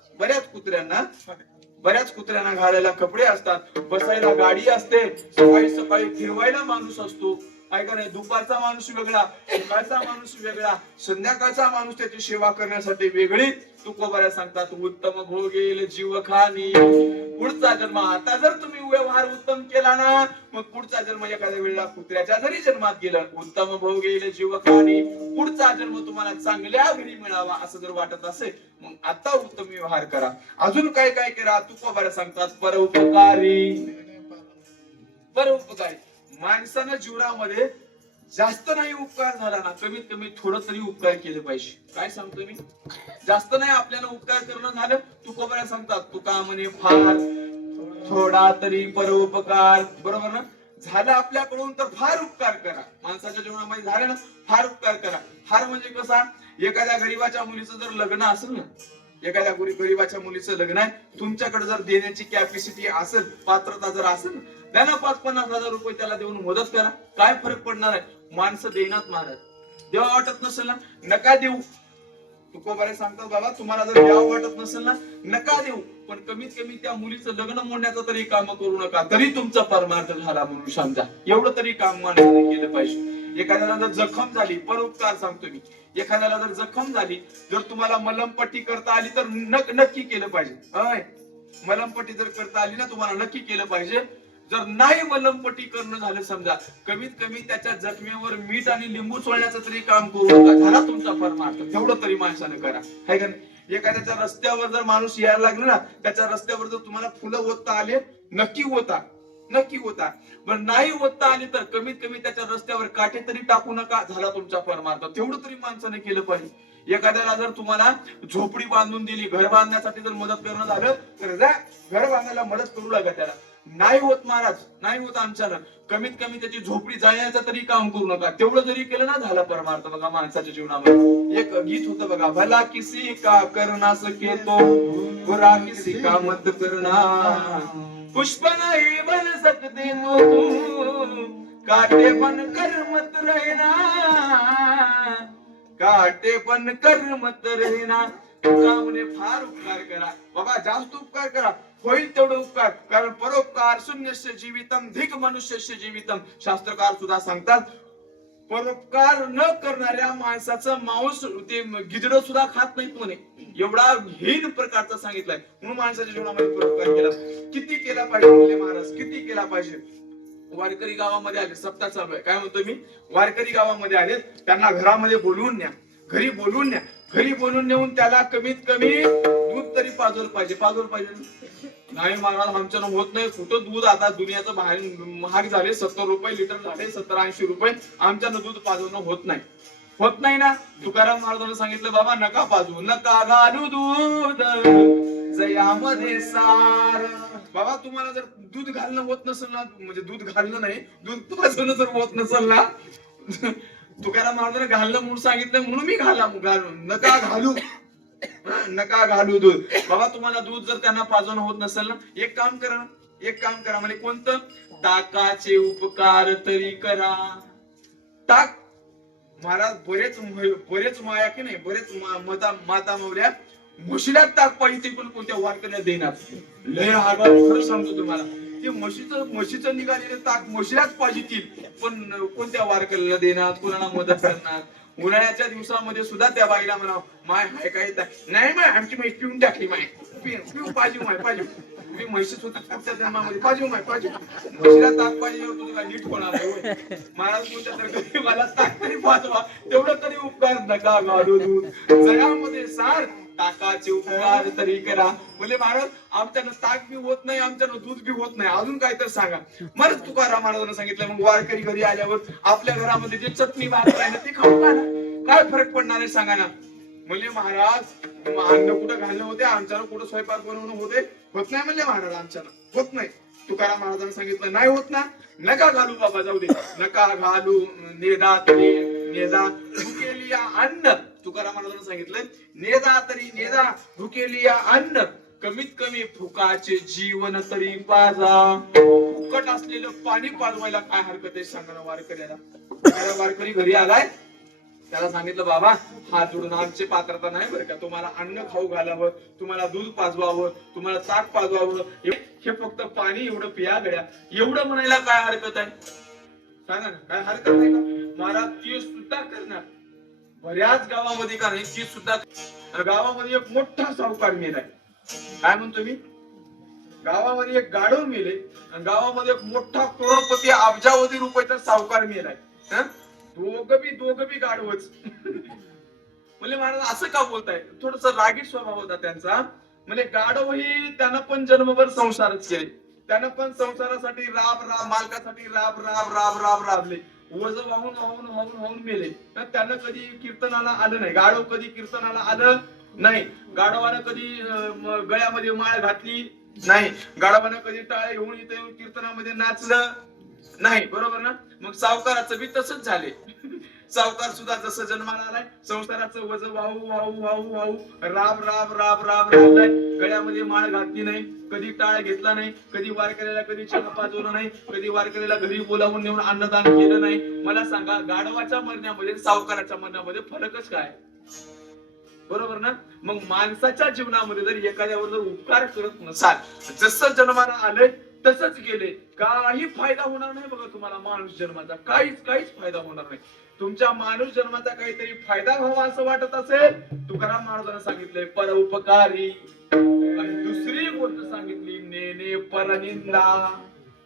बऱ्याच कुत्र्यांना घालायला कपडे असतात, बसायला गाडी असते, सकाळी फिरवायला माणूस असतो, काय का नाही? दुपारचा माणूस वेगळा, सकाळचा माणूस वेगळा, संध्याकाळचा माणूस त्याची सेवा करण्यासाठी वेगळी. तुकोबाऱ्या सांगतात, उत्तम भोगेल जीव खाणी. पुढचा जन्म, आता जर तुम्ही व्यवहार उत्तम केला ना, मग पुढचा जन्म एखाद्या वेळेला कुत्र्याच्या जरी जन्मात गेला, उत्तम भोगेल जीव खाणी, पुढचा जन्म तुम्हाला चांगल्या घरी मिळावा असं जर वाटत असेल, मग आता उत्तम व्यवहार करा. अजून काय काय करा? तुकोबाऱ्या सांगतात, परोपकारी. माणसानं जीवनामध्ये जास्त नाही उपकार झाला ना, कमीत कमी थोडं तरी उपकार केले पाहिजे. काय सांगतो मी? जास्त नाही आपल्याला उपकार करणं झालं, तुकोबाऱ्या सांगतात, तुका म्हणे फार थोडा तरी परोपकार, बरोबर ना? झालं आपल्याकडून तर फार उपकार करा. माणसाच्या जीवनामध्ये झालं ना, फार उपकार करा. फार म्हणजे कसा? एखाद्या गरीबाच्या मुलीचं जर लग्न असेल ना, एखाद्या गरीबाच्या मुलीचं लग्न आहे, तुमच्याकडे जर देण्याची कॅपॅसिटी असेल, पात्रता जर असेल, द्या ना 5-50 हजार रुपये त्याला देऊन मदत करा. काय फरक पडणार आहे? माणसं देणार महाराज. देवा वाटत नसेल ना, नका देऊ. तुकोबारे सांगतात बाबा तुम्हाला जर द्यावं वाटत नसेल ना नका देऊ, पण कमीत कमी त्या मुलीचं लग्न मोडण्याचं तरी काम करू नका, तरी तुमचा परमार्थ झाला म्हणून समजा. एवढं तरी काम माणसाने केलं पाहिजे. एखाद्याला जर जखम झाली, परोपकार सांगतो मी, एखाद्याला जर जखम झाली, जर तुम्हाला मलमपट्टी करता आली तर नक्की केलं पाहिजे. मलमपट्टी जर करता आली ना तुम्हाला नक्की केलं पाहिजे. जर नाही मलमपट्टी करणं झालं समजा, कमीत कमी त्याच्या जखमेवर मीठ आणि लिंबू चोळण्याचं तरी काम करू नका, झाला तुमचा परमार्थ. तेवढं तरी माणसानं करा, है का नाही? एखाद्याच्या रस्त्यावर जर माणूस यायला लागला ना, त्याच्या रस्त्यावर जर तुम्हाला फुलं ओतता आले, नक्की होता, नक्की होता. पण नाही ओतता आली तर कमीत कमी त्याच्या रस्त्यावर काटे तरी टाकू नका, झाला तुमचा परमार्थ. तेवढं तरी माणसाने केलं पाहिजे. एखाद्याला जर तुम्हाला झोपडी बांधून दिली, घर बांधण्यासाठी जर मदत करणं झालं तर जा घर बांधायला मदत करू लागा त्याला. नाही होत महाराज, नाही होत आमच्यानं, कमीत कमी त्याची झोपडी जाण्याचं तरी काम करू नका, तेवढं जरी केलं ना झाला परमार्थ. बघा माणसाच्या जीवनामध्ये एक गीत होतं बघा, भला किसी का करना सके तो बुरा किसी का मत करना, पुष्प नहीं बन सकते तो तुम काटे बन कर मत रहना, काटे बन कर मत रहना. तुका म्हणे फार उपकार करा बाबा, जास्त उपकार करा, होईल तेवढं उपकार, कारण परोपकार शून्यस्य जीवितम धिक मनुष्यस्य जीवितम. शास्त्रकार सुद्धा सांगतात परोपकार न करणाऱ्या माणसाचं मांस ते गिजड सुद्धा खात नाहीत म्हणे. एवढा हीन प्रकारचा सांगितलाय. म्हणून माणसाच्या जीवनामध्ये परोपकार केला, किती केला पाहिजे म्हणले महाराज, किती केला पाहिजे. वारकरी गावामध्ये आले, सप्ताह चालू आहे, काय म्हणतो मी, वारकरी गावामध्ये आले, त्यांना घरामध्ये बोलवून न्या, घरी बोलवून न्या, घरी बोलून नेऊन त्याला कमीत कमी दूध तरी पाजवलं पाहिजे. पाजवलं पाहिजे नाही महाराज आमच्यानं होत नाही, कुठं दूध, आता दुनियाचं बाहेर महाग झाले, 70 रुपये लिटर झाले, 70-80 रुपये, आमच्यानं दूध पाजवणं होत नाही. होत नाही ना. तुकाराम महाराजांनी सांगितलं बाबा नका पाजवू, नका घालू दूध जयामध्ये सार. बाबा तुम्हाला जर दूध घालणं होत नसेल ना, म्हणजे दूध घालणं नाही, दूध पाजवणं जर होत नसेल ना, तुकाराम महाराजांनी घालणं म्हणून सांगितलं म्हणून मी नका घालू, नका घालू दूध. बाबा तुम्हाला दूध जर त्यांना पाजवणं होत नसेल ना, एक काम करा, एक काम करा, म्हणजे कोणतं, ताकाचे उपकार तरी करा. ताक महाराज बरेच माया की नाही, बरेच माता मौल्या म्हशीला ताक पाहिजे, पण कोणत्या वारकऱ्या देणार. लय आगाऊ खरं सांगतो तुम्हाला, ते म्हशीचं निघालेलं ताक म्हशीलाच पाहिजे, पण कोणत्या वारकऱ्याला देणार, कोणाला मदत करणार. उन्हाळ्याच्या दिवसामध्ये सुद्धा त्या बाईला म्हणा माय हाय काय नाही, माय आमची म्हैस पिऊन टाकली, माय पिऊ पाहिजे, माय पाहिजे, मी म्हशीच होती पुढच्या जन्मामध्ये, पाहिजे माय पाहिजे, म्हशीला ताक पाहिजे, तुझा नीट होणार आहे महाराज. कोणत्या तर मला ताक तरी पाजवा, तेवढं तरी उपकार नका घालू दूध जयामध्ये सार, ताकाचे उपकार तरी करा. बोले महाराज आमच्यानं ताक बी होत नाही, आमच्यानं दूध बी होत नाही, अजून काय तर सांगा. मग तुकाराम महाराजांना सांगितलं, मग वारकरी घरी आल्यावर आपल्या घरामध्ये जे चटणी भाकर आहे ना ती खाऊ का ना, काय फरक पडणार आहे सांगा ना. म्हणले महाराज अन्न कुठं घालणं होते, आमच्यानं कुठं स्वयंपाक बनवणं होते, होत नाही म्हणले महाराज, आमच्यानं होत नाही. तुकाराम महाराजांनी सांगितलं नाही होत ना, नका घालू बाबा, जाऊ दे, नका घालू. नेदा तरी नेदा भुकेलिया अन्न. तुकाराम महाराजांनी सांगितलं नेदा तरी नेदा भुकेलिया अन्न, कमीत कमी फुकाचे जीवन तरी पाजा. फुकट असलेलं पाणी पाजवायला काय हरकत आहे सांगा ना वारकऱ्याला. वारकरी घरी आलाय, त्याला सांगितलं बाबा हात जोडून, आमची पात्रता नाही बरं का, तुम्हाला अन्न खाऊ घालावं, तुम्हाला दूध पाजवावं, तुम्हाला ताक पाजवावं, हे फक्त पाणी एवढं पिया गड्या, एवढं म्हणायला काय हरकत आहे सांगा ना, काय हरकत नाही का महाराज. ती सुद्धा करणार बऱ्याच गावामध्ये का नाही, ती सुद्धा. गावामध्ये एक मोठा सावकार मेलाय, काय म्हणतो मी, गावामध्ये एक गाढव मेले, गावामध्ये एक मोठा करोडपती अब्जावधी रुपयाचा सावकार मेलाय. दोघं बी गाढवच. म्हणजे महाराज असं का बोलताय, थोडस रागीट स्वभाव होता त्यांचा. म्हणजे गाढवही त्यानं पण जन्मभर संसारच केले, त्यानं पण संसारासाठी राब मालकासाठी राबले, वज वाहून मेले. त्यानं कधी कीर्तनाला आलं नाही, गाढव कधी कीर्तनाला आलं नाही, गाढवानं कधी गळ्यामध्ये माळ घातली नाही, गाढवानं कधी टाळे घेऊन इथे येऊन कीर्तनामध्ये नाचलं नाही, बरोबर ना. मग सावकाराचं बी तसंच झाले. सावकार सुद्धा जसं जन्माला आलाय, संसाराचं वज वाहू राबलाय, गळ्यामध्ये माळ घातली नाही, कधी टाळ घेतला नाही, कधी वारकऱ्याला कधी चहा पाजवलं नाही, कधी वारकऱ्याला घरी बोलावून नेऊन अन्नदान केलं नाही. मला सांगा गाढवाच्या मरण्यामध्ये सावकाराच्या मरण्यामध्ये फरकच काय, बरोबर ना? मग माणसाच्या जीवनामध्ये जर एखाद्यावर जर उपकार करत नसाल, जसं जन्माला आलंय तसंच गेले, काही फायदा होणार नाही बघा तुम्हाला माणूस जन्माचा. काहीच फायदा होणार नाही. तुमच्या माणूस जन्माचा काहीतरी फायदा व्हावा असं वाटत असेल, तुकाराम महाराजांना सांगितलंय परोपकारी. आणि दुसरी गोष्ट सांगितली नेने परनिंदा.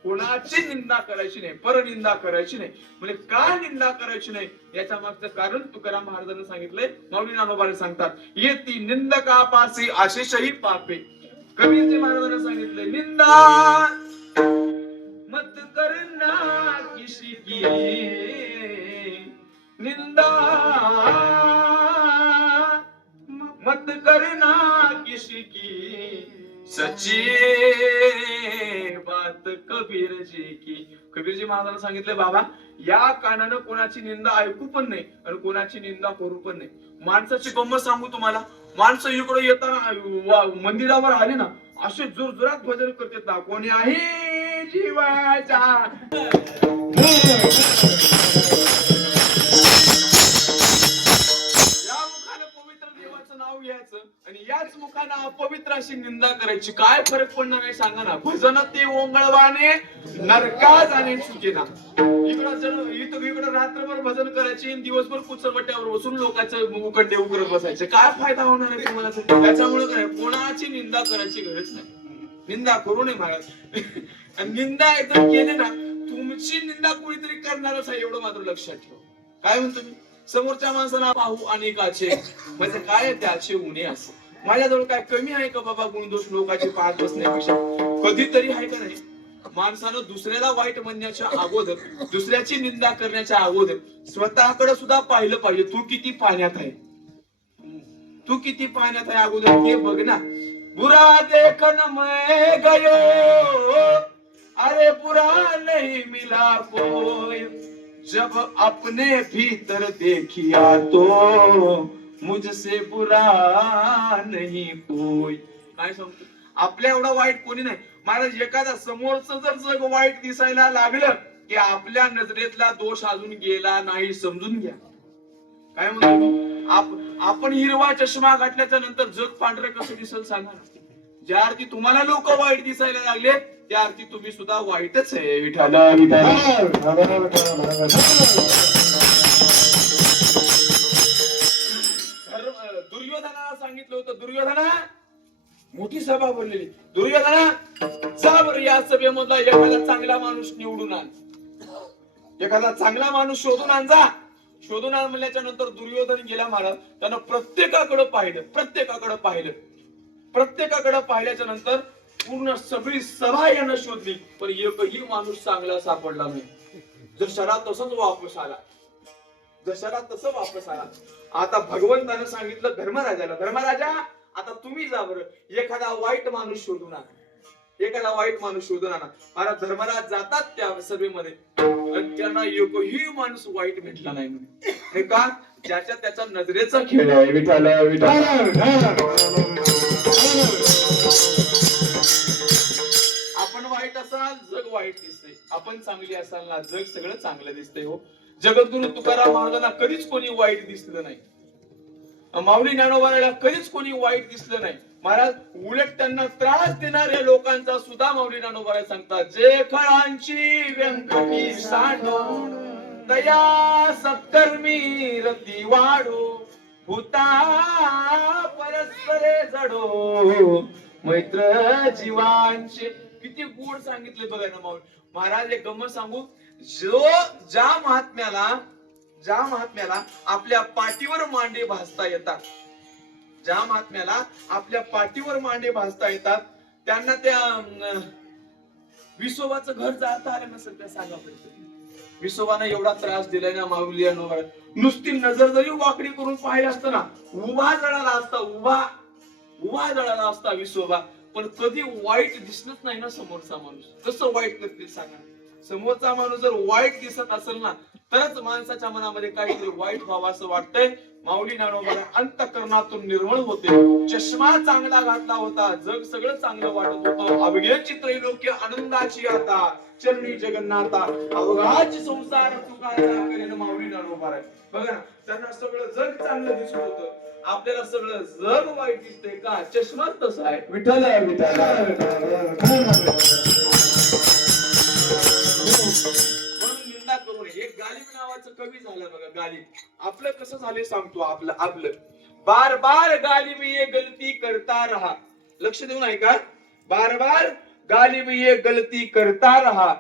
कोणाची निंदा करायची नाही, परनिंदा करायची नाही. म्हणजे का निंदा करायची नाही याच्या मागचं कारण तुकाराम महाराजांनी सांगितलंय. माऊली ज्ञानोबा सांगतात, येती निंदकापासी आशेषही पापे. कबीरजी महाराजांनी सांगितलंय, निंदा मत करना किसी की, निंदा मत करना किसी की, सच्ची बात कबीर जी की. कबीरजी महाराजांना सांगितले, बाबा या कानानं कोणाची निंदा ऐकू पण नाही आणि कोणाची निंदा करू पण नाही. माणसाची गंमत सांगू तुम्हाला, माणसं इकडे येताना मंदिरावर आले ना, असे जोरजोरात भजन करतात ना, कोणी आहे जीवाचा. नाव घ्यायचं आणि याच मुखानं अपवित्र अशी निंदा करायची. काय फरक पडणार आहे सांगा ना? भजन ते ओंगळवाने नरका जाणे चुकेना. इकडं रात्रभर भजन करायचे, दिवसभर कुचरवट्यावर बसून लोकांचं उकडे उकरत बसायचे. काय फायदा होणार आहे तुम्हाला? त्याच्यामुळे काय कोणाची निंदा करायची गरज नाही. निंदा करू नये महाराज. निंदा एकदम केले ना, तुमची निंदा कोणीतरी करणारच आहे एवढं मात्र लक्षात ठेवा. काय म्हणतो मी? समोरच्या माणसाला पाहू अनेकाचे म्हणजे काय त्याचे उणे असं. माझ्याजवळ काय कमी आहे का बाबा गुणदोष लोकांचे पाहत बसण्यापेक्षा? कधीतरी आहे का नाही माणसानं दुसऱ्याला वाईट म्हणण्याच्या अगोदर, दुसऱ्याची निंदा करण्याच्या अगोदर स्वतःकडे सुद्धा पाहिलं पाहिजे. तू किती पाण्यात आहे, तू किती पाण्यात आहे अगोदर ते बघ ना. बुरा देखन मैं गयो, अरे बुरा नहीं मिला कोई, जब अपने भीतर देखिया तो मुझसे बुरा नहीं कोई. काय सांगतो? आपल्या एवढा वाईट कोणी नाही महाराज. एखादा समोरचं जर जग वाईट दिसायला लागलं की आपल्या नजरेतला दोष अजून गेला नाही समजून घ्या. काय म्हणतो? आपण हिरवा चष्मा घातल्याच्या नंतर जग पांढरं कसं दिसेल सांगा. ज्या अर्थी तुम्हाला लोक वाईट दिसायला लागले त्या अर्थी तुम्ही सुद्धा वाईटच आहे. विठाला दुर्योधनाला सांगितलं होतं, दुर्योधना मोठी सभा बोललेली, दुर्योधना जा बरं या सभेमधला एखादा चांगला माणूस निवडून आण, एखादा चांगला माणूस शोधून आण जा. शोधून आण म्हणल्याच्या नंतर दुर्योधन गेला महाराज. त्यानं प्रत्येकाकडे पाहिल्याच्या नंतर पूर्ण सगळी सभा यानं शोधली पण एकही माणूस चांगला सापडला नाही. जशाला तसंच वापस आला. आता भगवंतानं सांगितलं धर्मराजाला, धर्मराजा आता तुम्ही जा बरं एखादा वाईट माणूस शोधून आणा. महाराज धर्मराज जातात त्या सभेमध्ये, त्यांना एकही माणूस वाईट भेटला नाही म्हणे. हे का? ज्याच्या त्याच्या नजरेचा खेळ आहे. विठाला आपण वाईट असाल जग वाईट दिसतंय, आपण चांगली असाल ना जग सगळं चांगलं दिसतंय. हो, जगद्गुरु तुकाराम महाराजांना कधीच कोणी वाईट दिसलं नाही. माऊली ज्ञानोबाला कधीच कोणी वाईट दिसलं नाही महाराज. उलट त्यांना त्रास देणाऱ्या लोकांचा सुद्धा माऊली ज्ञानोबा सांगतात, जे खळांची व्यंकटी सांडो दया सत्कर्मी रती वाढो, भूता परस्परे जडो मैत्र जीवांचे. किती गोड सांगितले बघा ना माऊली महाराज. एक गंमत सांगू, ज्या महात्म्याला आपल्या पाठीवर मांडे भासता येतात, ज्या महात्म्याला आपल्या पाठीवर मांडे भासता येतात त्यांना त्या विसोबाचं घर जाता आलं नसेल त्या सांगा पडतं. विसोबानं एवढा त्रास दिलाय ना माऊली ज्ञानोबा. नुसती नजर जरी वाकडी करून पाहिलं असतं ना, उभा जळाला असता विसोबा. पण कधी वाईट दिसलंच नाही ना समोरचा माणूस. कसं वाईट करतील सांगा. समोरचा माणूस जर वाईट दिसत असेल ना तरच माणसाच्या मनामध्ये काहीतरी वाईट व्हावं असं वाटतंय. माऊली ज्ञानोबाला अंतःकरणातून निर्मळ होते. चष्मा चांगला घातला होता, जग सगळं चांगलं वाटत होतं. अवघ्याची त्रैलोक्य आनंदाची आता चरणी जगन्नाथा, अवघाची संसार तुकाचा माऊली ज्ञानोबा आहे बघा ना. त्यांना सगळं जग चांगलं दिसत होतं आपल्याला सगळं जग वाईट दिसतंय का? चष्माच तसा आहे. विठ्ठल विठ्ठल. म्हणून निंदा करू नये. एक गालिब नावाचं कवी झालं बघा, गालिब. आपलं कसं झालंय सांगतो. आपलं बार बार गालिब ये गलती करता रहा. लक्ष देऊन ऐका. बार बार गालिब ये गलती करता रहा,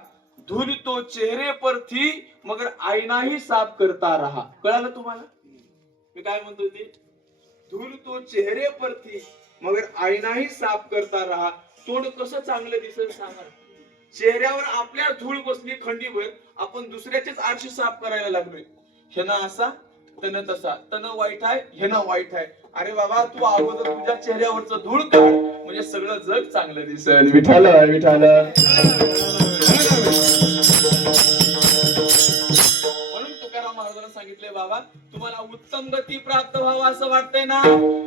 धूल तो चेहरे पर थी मगर आईना ही साफ करता रहा. कळालं तुम्हाला मी काय म्हणतो ते? धूल तो चेहरे पर थी मगर आईना ही साफ करता रहा. तोंड कसं चांगलं दिसेल सांगा. चेहऱ्यावर आपल्या धूळ बसली खंडीभर, आपण दुसऱ्याचेच आरशी साफ करायला लागलोय. ह्यानं असा तन तसा, तन वाईट आहे ह्यानं वाईट आहे. अरे बाबा तू अगोदर तुझ्या चेहऱ्यावरचं धूळ काढ, म्हणजे सगळं जग चांगलं दिसेल. विठाल विठाल. म्हणून तुकाराम महाराजांना सांगितले, बाबा तुम्हाला उत्तम गती प्राप्त व्हावं असं वाटतंय ना,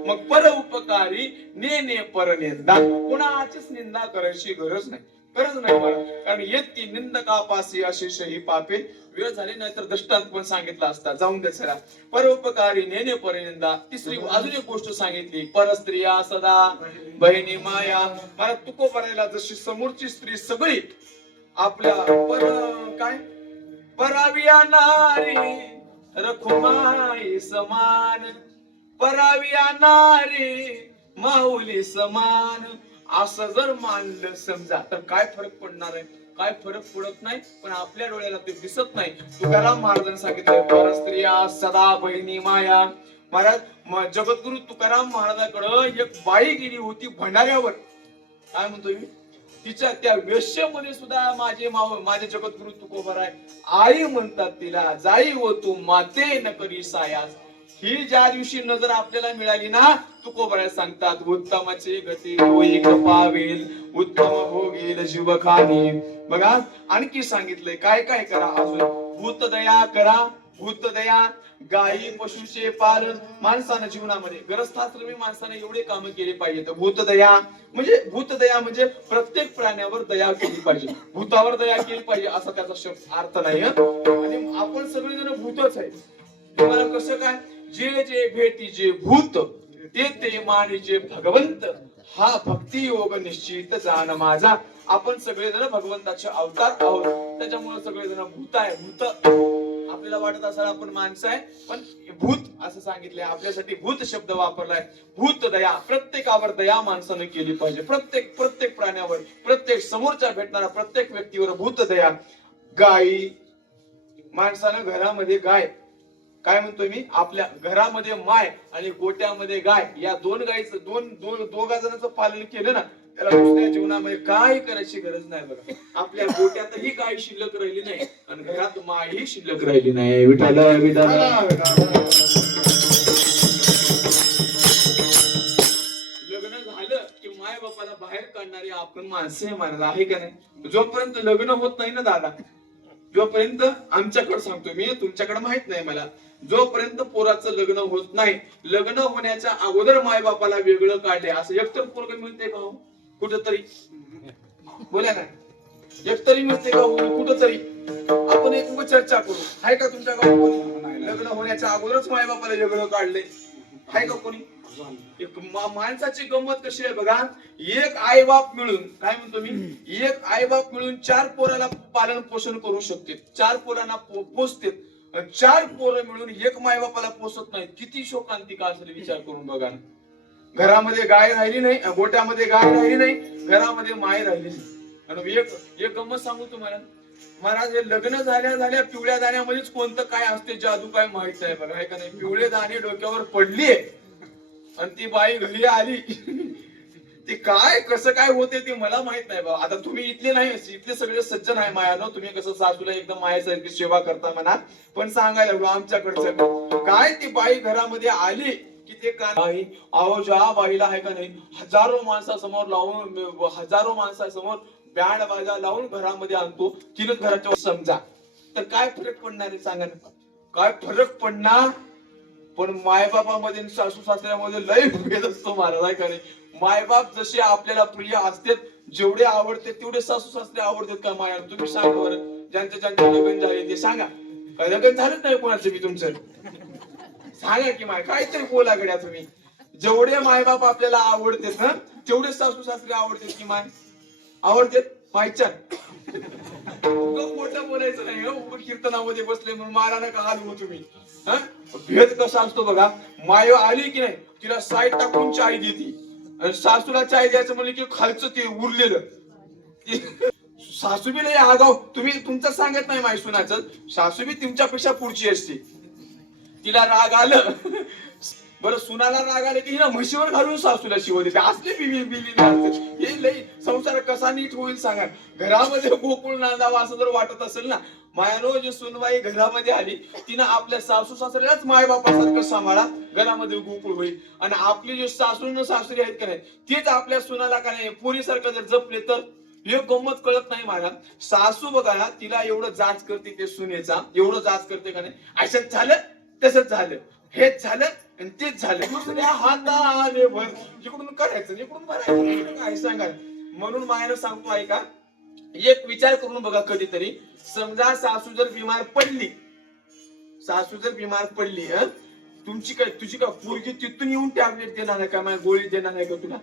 मग पर उपकारी नेने परनिंदा. कोणाचीच निंदा करायची गरज नाही मला. कारण येती निंदकापासी अशेष ही पापे. वेळ झाली नाही तर दृष्टांत पण सांगितला असता, जाऊन दे सरा. परोपकारी नेने परनिंदा. तिसरी अजून एक गोष्ट सांगितली, परस्त्रिया सदा बहिणी माया. मला तुकोबरायला जशी समोरची स्त्री सगळी आपल्या काय पराविया नारी रखुमाई समान, पराविया नारी माऊली समान. असं जर मानलं समजा तर काय फरक पडणार आहे? काय फरक पडत नाही, पण आपल्या डोळ्याला ते दिसत नाही. तुकाराम महाराजांनी सांगितलं, परस्त्रिया सदा बहिणी माया. महाराज जगद्गुरु तुकाराम महाराजांकडे एक बाई गेली होती भंडाऱ्यावर. काय म्हणतो मी? तिच्या त्या वेश्यामध्ये सुद्धा माझे जगद्गुरु तुकोबर आहे. आई म्हणतात तिला, जाई व तू माते न करी सायास. ही ज्या दिवशी नजर आपल्याला मिळाली ना, तुकोबराय सांगतात, उत्तमाचे गती होई पावेल, उत्तम भोगेल जीवखानी. बघा आणखी सांगितलंय काय काय करा अजून. भूतदया करा, भूतदया. गायी पशुचे पालन. माणसानं जीवनामध्ये गरजताश्रमी माणसाने एवढे काम केले पाहिजे. तर भूतदया म्हणजे प्रत्येक प्राण्यावर दया केली पाहिजे, भूतावर दया केली पाहिजे असा त्याचा शब्द अर्थ नाही. आणि आपण सगळेजण भूतच आहे. तुम्हाला कसं काय? जे जे भेटीचे भूत ते मानीचे भगवंत, हा भक्ती योग निश्चित जाण माझा. आपण सगळेजण भगवंताचे अवतार आहोत, त्याच्यामुळे सगळेजण भूत आहे. भूत आपल्याला वाटत असेल आपण माणसं आहे, पण भूत असं सांगितलंय आपल्यासाठी. भूत शब्द वापरलाय. भूत दया, प्रत्येकावर दया माणसाने केली पाहिजे. प्रत्येक प्राण्यावर, प्रत्येक समोरच्या भेटणारा प्रत्येक व्यक्तीवर भूत दया. गायी, माणसानं घरामध्ये गाय, काय म्हणतोय मी, आपल्या घरामध्ये माय आणि गोट्यामध्ये गाय, या दोन गायीचं दोघा जणांचं पालन केलं ना, त्याला दुसऱ्या जीवनामध्ये काय करायची गरज नाही. बघा आपल्या गोट्यातही गाय शिल्लक राहिली नाही आणि घरात मायही शिल्लक राहिली नाही. विठाला लग्न झालं की माय बापाला बाहेर काढणारी आपण माणसे मानत आहे का नाही? जोपर्यंत लग्न होत नाही ना दादा, जोपर्यंत, आमच्याकडे सांगतो मी, तुमच्याकडे माहित नाही मला, जोपर्यंत पोराचं लग्न होत नाही, लग्न होण्याच्या अगोदर माय बापाला वेगळं काढले असं एकतर पोरग मिळते का हो? कुठंतरी बोला ना, एकतरी मिळते का कुठंतरी? आपण एक चर्चा करू. आहे का तुमच्या गावात लग्न होण्याच्या अगोदरच माय बापाला वेगळं काढले? आहे का कोणी? माणसाची गंमत कशी आहे बघा. एक आई बाप मिळून, काय म्हणतो मी, एक आई बाप मिळून 4 पोराला पालन पोषण करू शकते, 4 पोरांना पोसते. 4 पोरं मिळून एक माय बापाला पोसत नाही. किती शोकांतिका असेल विचार करून बघा. घरामध्ये गाय राहिली नाही, गोट्यामध्ये गाय राहिली नाही, घरामध्ये माय राहिली नाही. आणि एक गंमत सांगू तुम्हाला महाराज, हे लग्न झाल्या पिवळ्या दाण्यामध्येच कोणतं काय असते जादू काय माहित नाही बघा. आहे का नाही? पिवळे दाणे डोक्यावर पडली आणि ती बाई घरी आली, ती काय कसं काय होते ते मला माहित नाही बाबा. आता तुम्ही इथले नाही, इथले सगळे सज्जन आहे मायानो, तुम्ही कसं सासूला एकदम मायासारखी सेवा करता म्हणा, पण सांगायला लागलो आमच्याकडचं काय. ती बाई घरामध्ये आली की ते काय, अहो ज्या बाईला आहे का नाही, हजारो माणसासमोर बँड बाजा लावून घरामध्ये आणतो, तिनंच घराच्या समजा, तर काय फरक पडणार आहे सांगा ना? काय फरक पडणार? पण मायबापामध्ये सासू सासऱ्यामध्ये लय भेद असतो महाराज. आहे का नाही? मायबाप जसे आपल्याला प्रिय असतात, जेवढे आवडते तेवढे सासू सासरे आवडतात का माया? तुम्ही सांगा बरं. ज्यांचे लग्न झाले ते सांगा. काय लग्न झालंच नाही कोणाचं मी तुमचं? सांगा की माय काहीतरी बोला गड्या तुम्ही. जेवढे मायबाप आपल्याला आवडतात ना तेवढे सासू सासरे आवडतात की माय आवडतात मायच्या. खोटं बोलायचं नाही हो. कीर्तनामध्ये बसले म्हणून मारा नका घालवू तुम्ही. भेद कसा असतो बघा. माय आली की नाही तिला साईड टाकून चाय देते आणि सासूला चाय द्यायचं म्हणलं की खालचं ते उरलेलं. सासू बी नाही आगाव. तुम्ही तुमचं सांगत नाही माय सुनाचं. सासू बी तुमच्यापेक्षा पुढची असते. तिला राग आलं बरं सुनाला राग आले की हिला म्हशीवर घालून सासूला शिव देते. असले बिली हे लई संसार कसा नीट होईल सांगा. घरामध्ये गोकुळ नांदावा असं जर वाटत असेल ना मायानो जी सुनबाई घरामध्ये आली तिनं आपल्या सासू सासऱ्यालाच मायबापासारखं सांभाळा घरामध्ये गोकुळ होईल. आणि आपली जे सासू सासरी आहेत का नाही तेच आपल्या सुनाला का नाही पोरीसारखं जर जपले तर हे गंमत कळत नाही मला. सासू बघा ना तिला एवढं जाच करते ते सुनेचा एवढं जाच करते का नाही. असंच झालं तसंच झालं हेच झालं आणि तेच झालं. दुसऱ्या हाताने भर इकडून करायचं इकडून भरायचं काय सांगा. म्हणून मायानं सांगतो ऐका एक विचार करून बघा कधीतरी. समजा सासू जर बिमार पडली तुमची काय तुझी का पोरगी तिथून येऊन टॅबलेट देणार नाही का गोळी देणार नाही का तुला.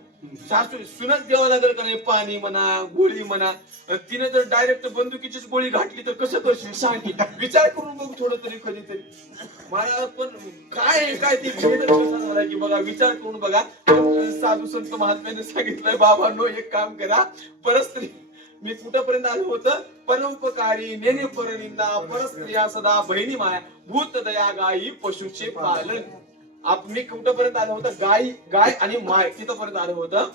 सासू सुनच द्यावं लागेल का नाही पाणी म्हणा गोळी म्हणा. तिने जर डायरेक्ट बंदुकीचीच गोळी घातली तर कसं करशील सांग. विचार करून बघ थोडं तरी कधीतरी. मला पण काय काय ती भेदच कसा झाला की बघा विचार करून बघा. साधू संत महात्म्याने सांगितलंय बाबांनो एक काम करा परस्त्री. मी कुठपर्यंत आलो होतं परोपकारी नेने परनिंदा परस्त्रिया सदा बहिणी माया भूत दया गायी पशुचे पालन. मी कुठपर्यंत आलो होतं गाय आणि माय तिथपर्यंत आलो होतं.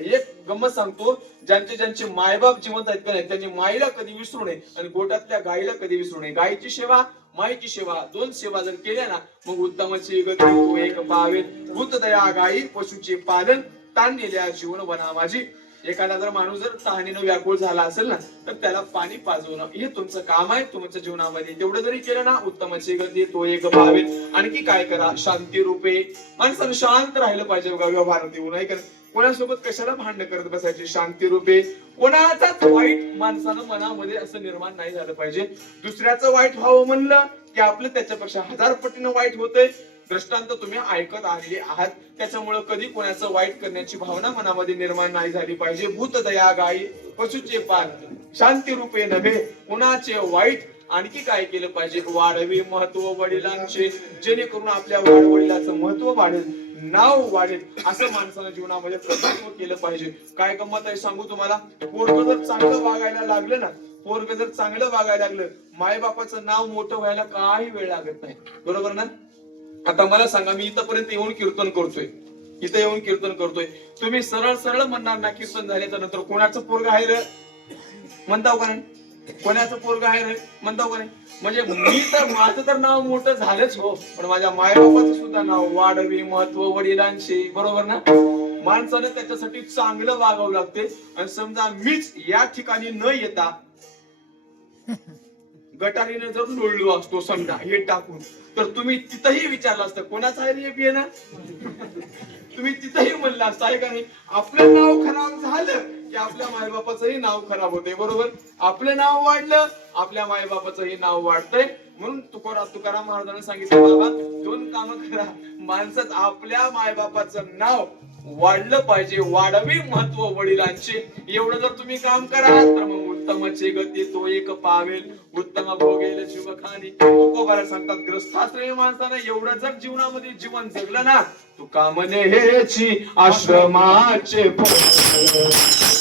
एक गंमत सांगतो ज्यांचे मायबाप जिवंत आहेत का नाही त्यांनी माईला कधी विसरू नये आणि गोटातल्या गायीला कधी विसरू नये. गायीची सेवा माईची सेवा दोन सेवा जर केल्या ना मग उत्तमची गती तो एक पावेल. भूत दया गायी पशुचे पालन ताणलेल्या जीवन बना माझी. एखादा जर माणूस जर तहानीनं व्याकुळ झाला असेल ना तर त्याला पाणी पाजवणं हे तुमचं काम आहे तुमच्या जीवनामध्ये. तेवढं जरी केलं ना उत्तमची गती तो एक पावेल. आणखी काय करा शांती रूपे. माणसानं शांत राहिलं पाहिजे बघा व्यवहारात येऊ नाही. कोणासोबत कशाला भांडण करत बसायचे. शांती रूपे. कोणाचाच वाईट माणसानं मनामध्ये असं निर्माण नाही झालं पाहिजे. दुसऱ्याचं वाईट व्हावं म्हणलं की आपलं त्याच्यापेक्षा 1000 पटीनं वाईट होतंय. दृष्टांत तुम्ही ऐकत आलेले आहात. त्याच्यामुळे कधी कोणाचं वाईट करण्याची भावना मनामध्ये निर्माण नाही झाली पाहिजे. भूत दया गायी पशुचे पान शांती रूपे नव्हे. कोणाचे वाईट आणखी काय केलं पाहिजे वाढवी महत्व वडिलांचे जेणेकरून आपल्या वडिलांचं महत्व वाढेल नाव वाढेल असं माणसानं जीवनामध्ये प्रतिनिधित्व केलं पाहिजे. काय गंमत आहे सांगू तुम्हाला. पोरग जर चांगलं वागायला लागलं ना मायबापाचं नाव मोठं व्हायला काही वेळ लागत नाही. बरोबर ना. आता मला सांगा मी इथपर्यंत येऊन कीर्तन करतोय तुम्ही सरळ म्हणणार ना कीर्तन झाल्याच्या नंतर कोणाचं पोरग आहे रे म्हणताव का नाही. कोणाचं पोरग आहे रे म्हणताव का नाही. म्हणजे मी तर माझं तर नाव मोठं झालंच हो पण माझ्या मायबापाचं सुद्धा नाव वाढवी महत्व वडिलांचे. बरोबर ना. माणसानं त्याच्यासाठी चांगलं वागावं लागते. आणि समजा मीच या ठिकाणी न येता गटारीने जर लोळलो असतो समजा हे टाकून तर तुम्ही तिथंही विचारलं असतं कोणाचं आहे रे बियाणं. तुम्ही तिथंही म्हणलं असतं आहे का नाही. आपलं नाव खराब झालं की आपल्या मायबापाचंही नाव खराब होते. बरोबर. आपलं नाव वाढलं आपल्या मायबापाचंही नाव वाढतंय. म्हणून तुकाराम महाराजांनी सांगितलं बाबा 2 कामं करा. माणसात आपल्या मायबापाचं नाव वाढलं पाहिजे. वाढवी महत्व वडिलांचे. एवढं जर तुम्ही काम करा तर मग उत्तमचे गती तो एक पावेल. उत्तम भोगेल जीवखानी. तुकोबाला सांगतात ग्रस्थाश्रमी माणसानं एवढं जर जीवनामध्ये जीवन जगलं ना तुका म्हणे हेची आश्रमाचे फळ.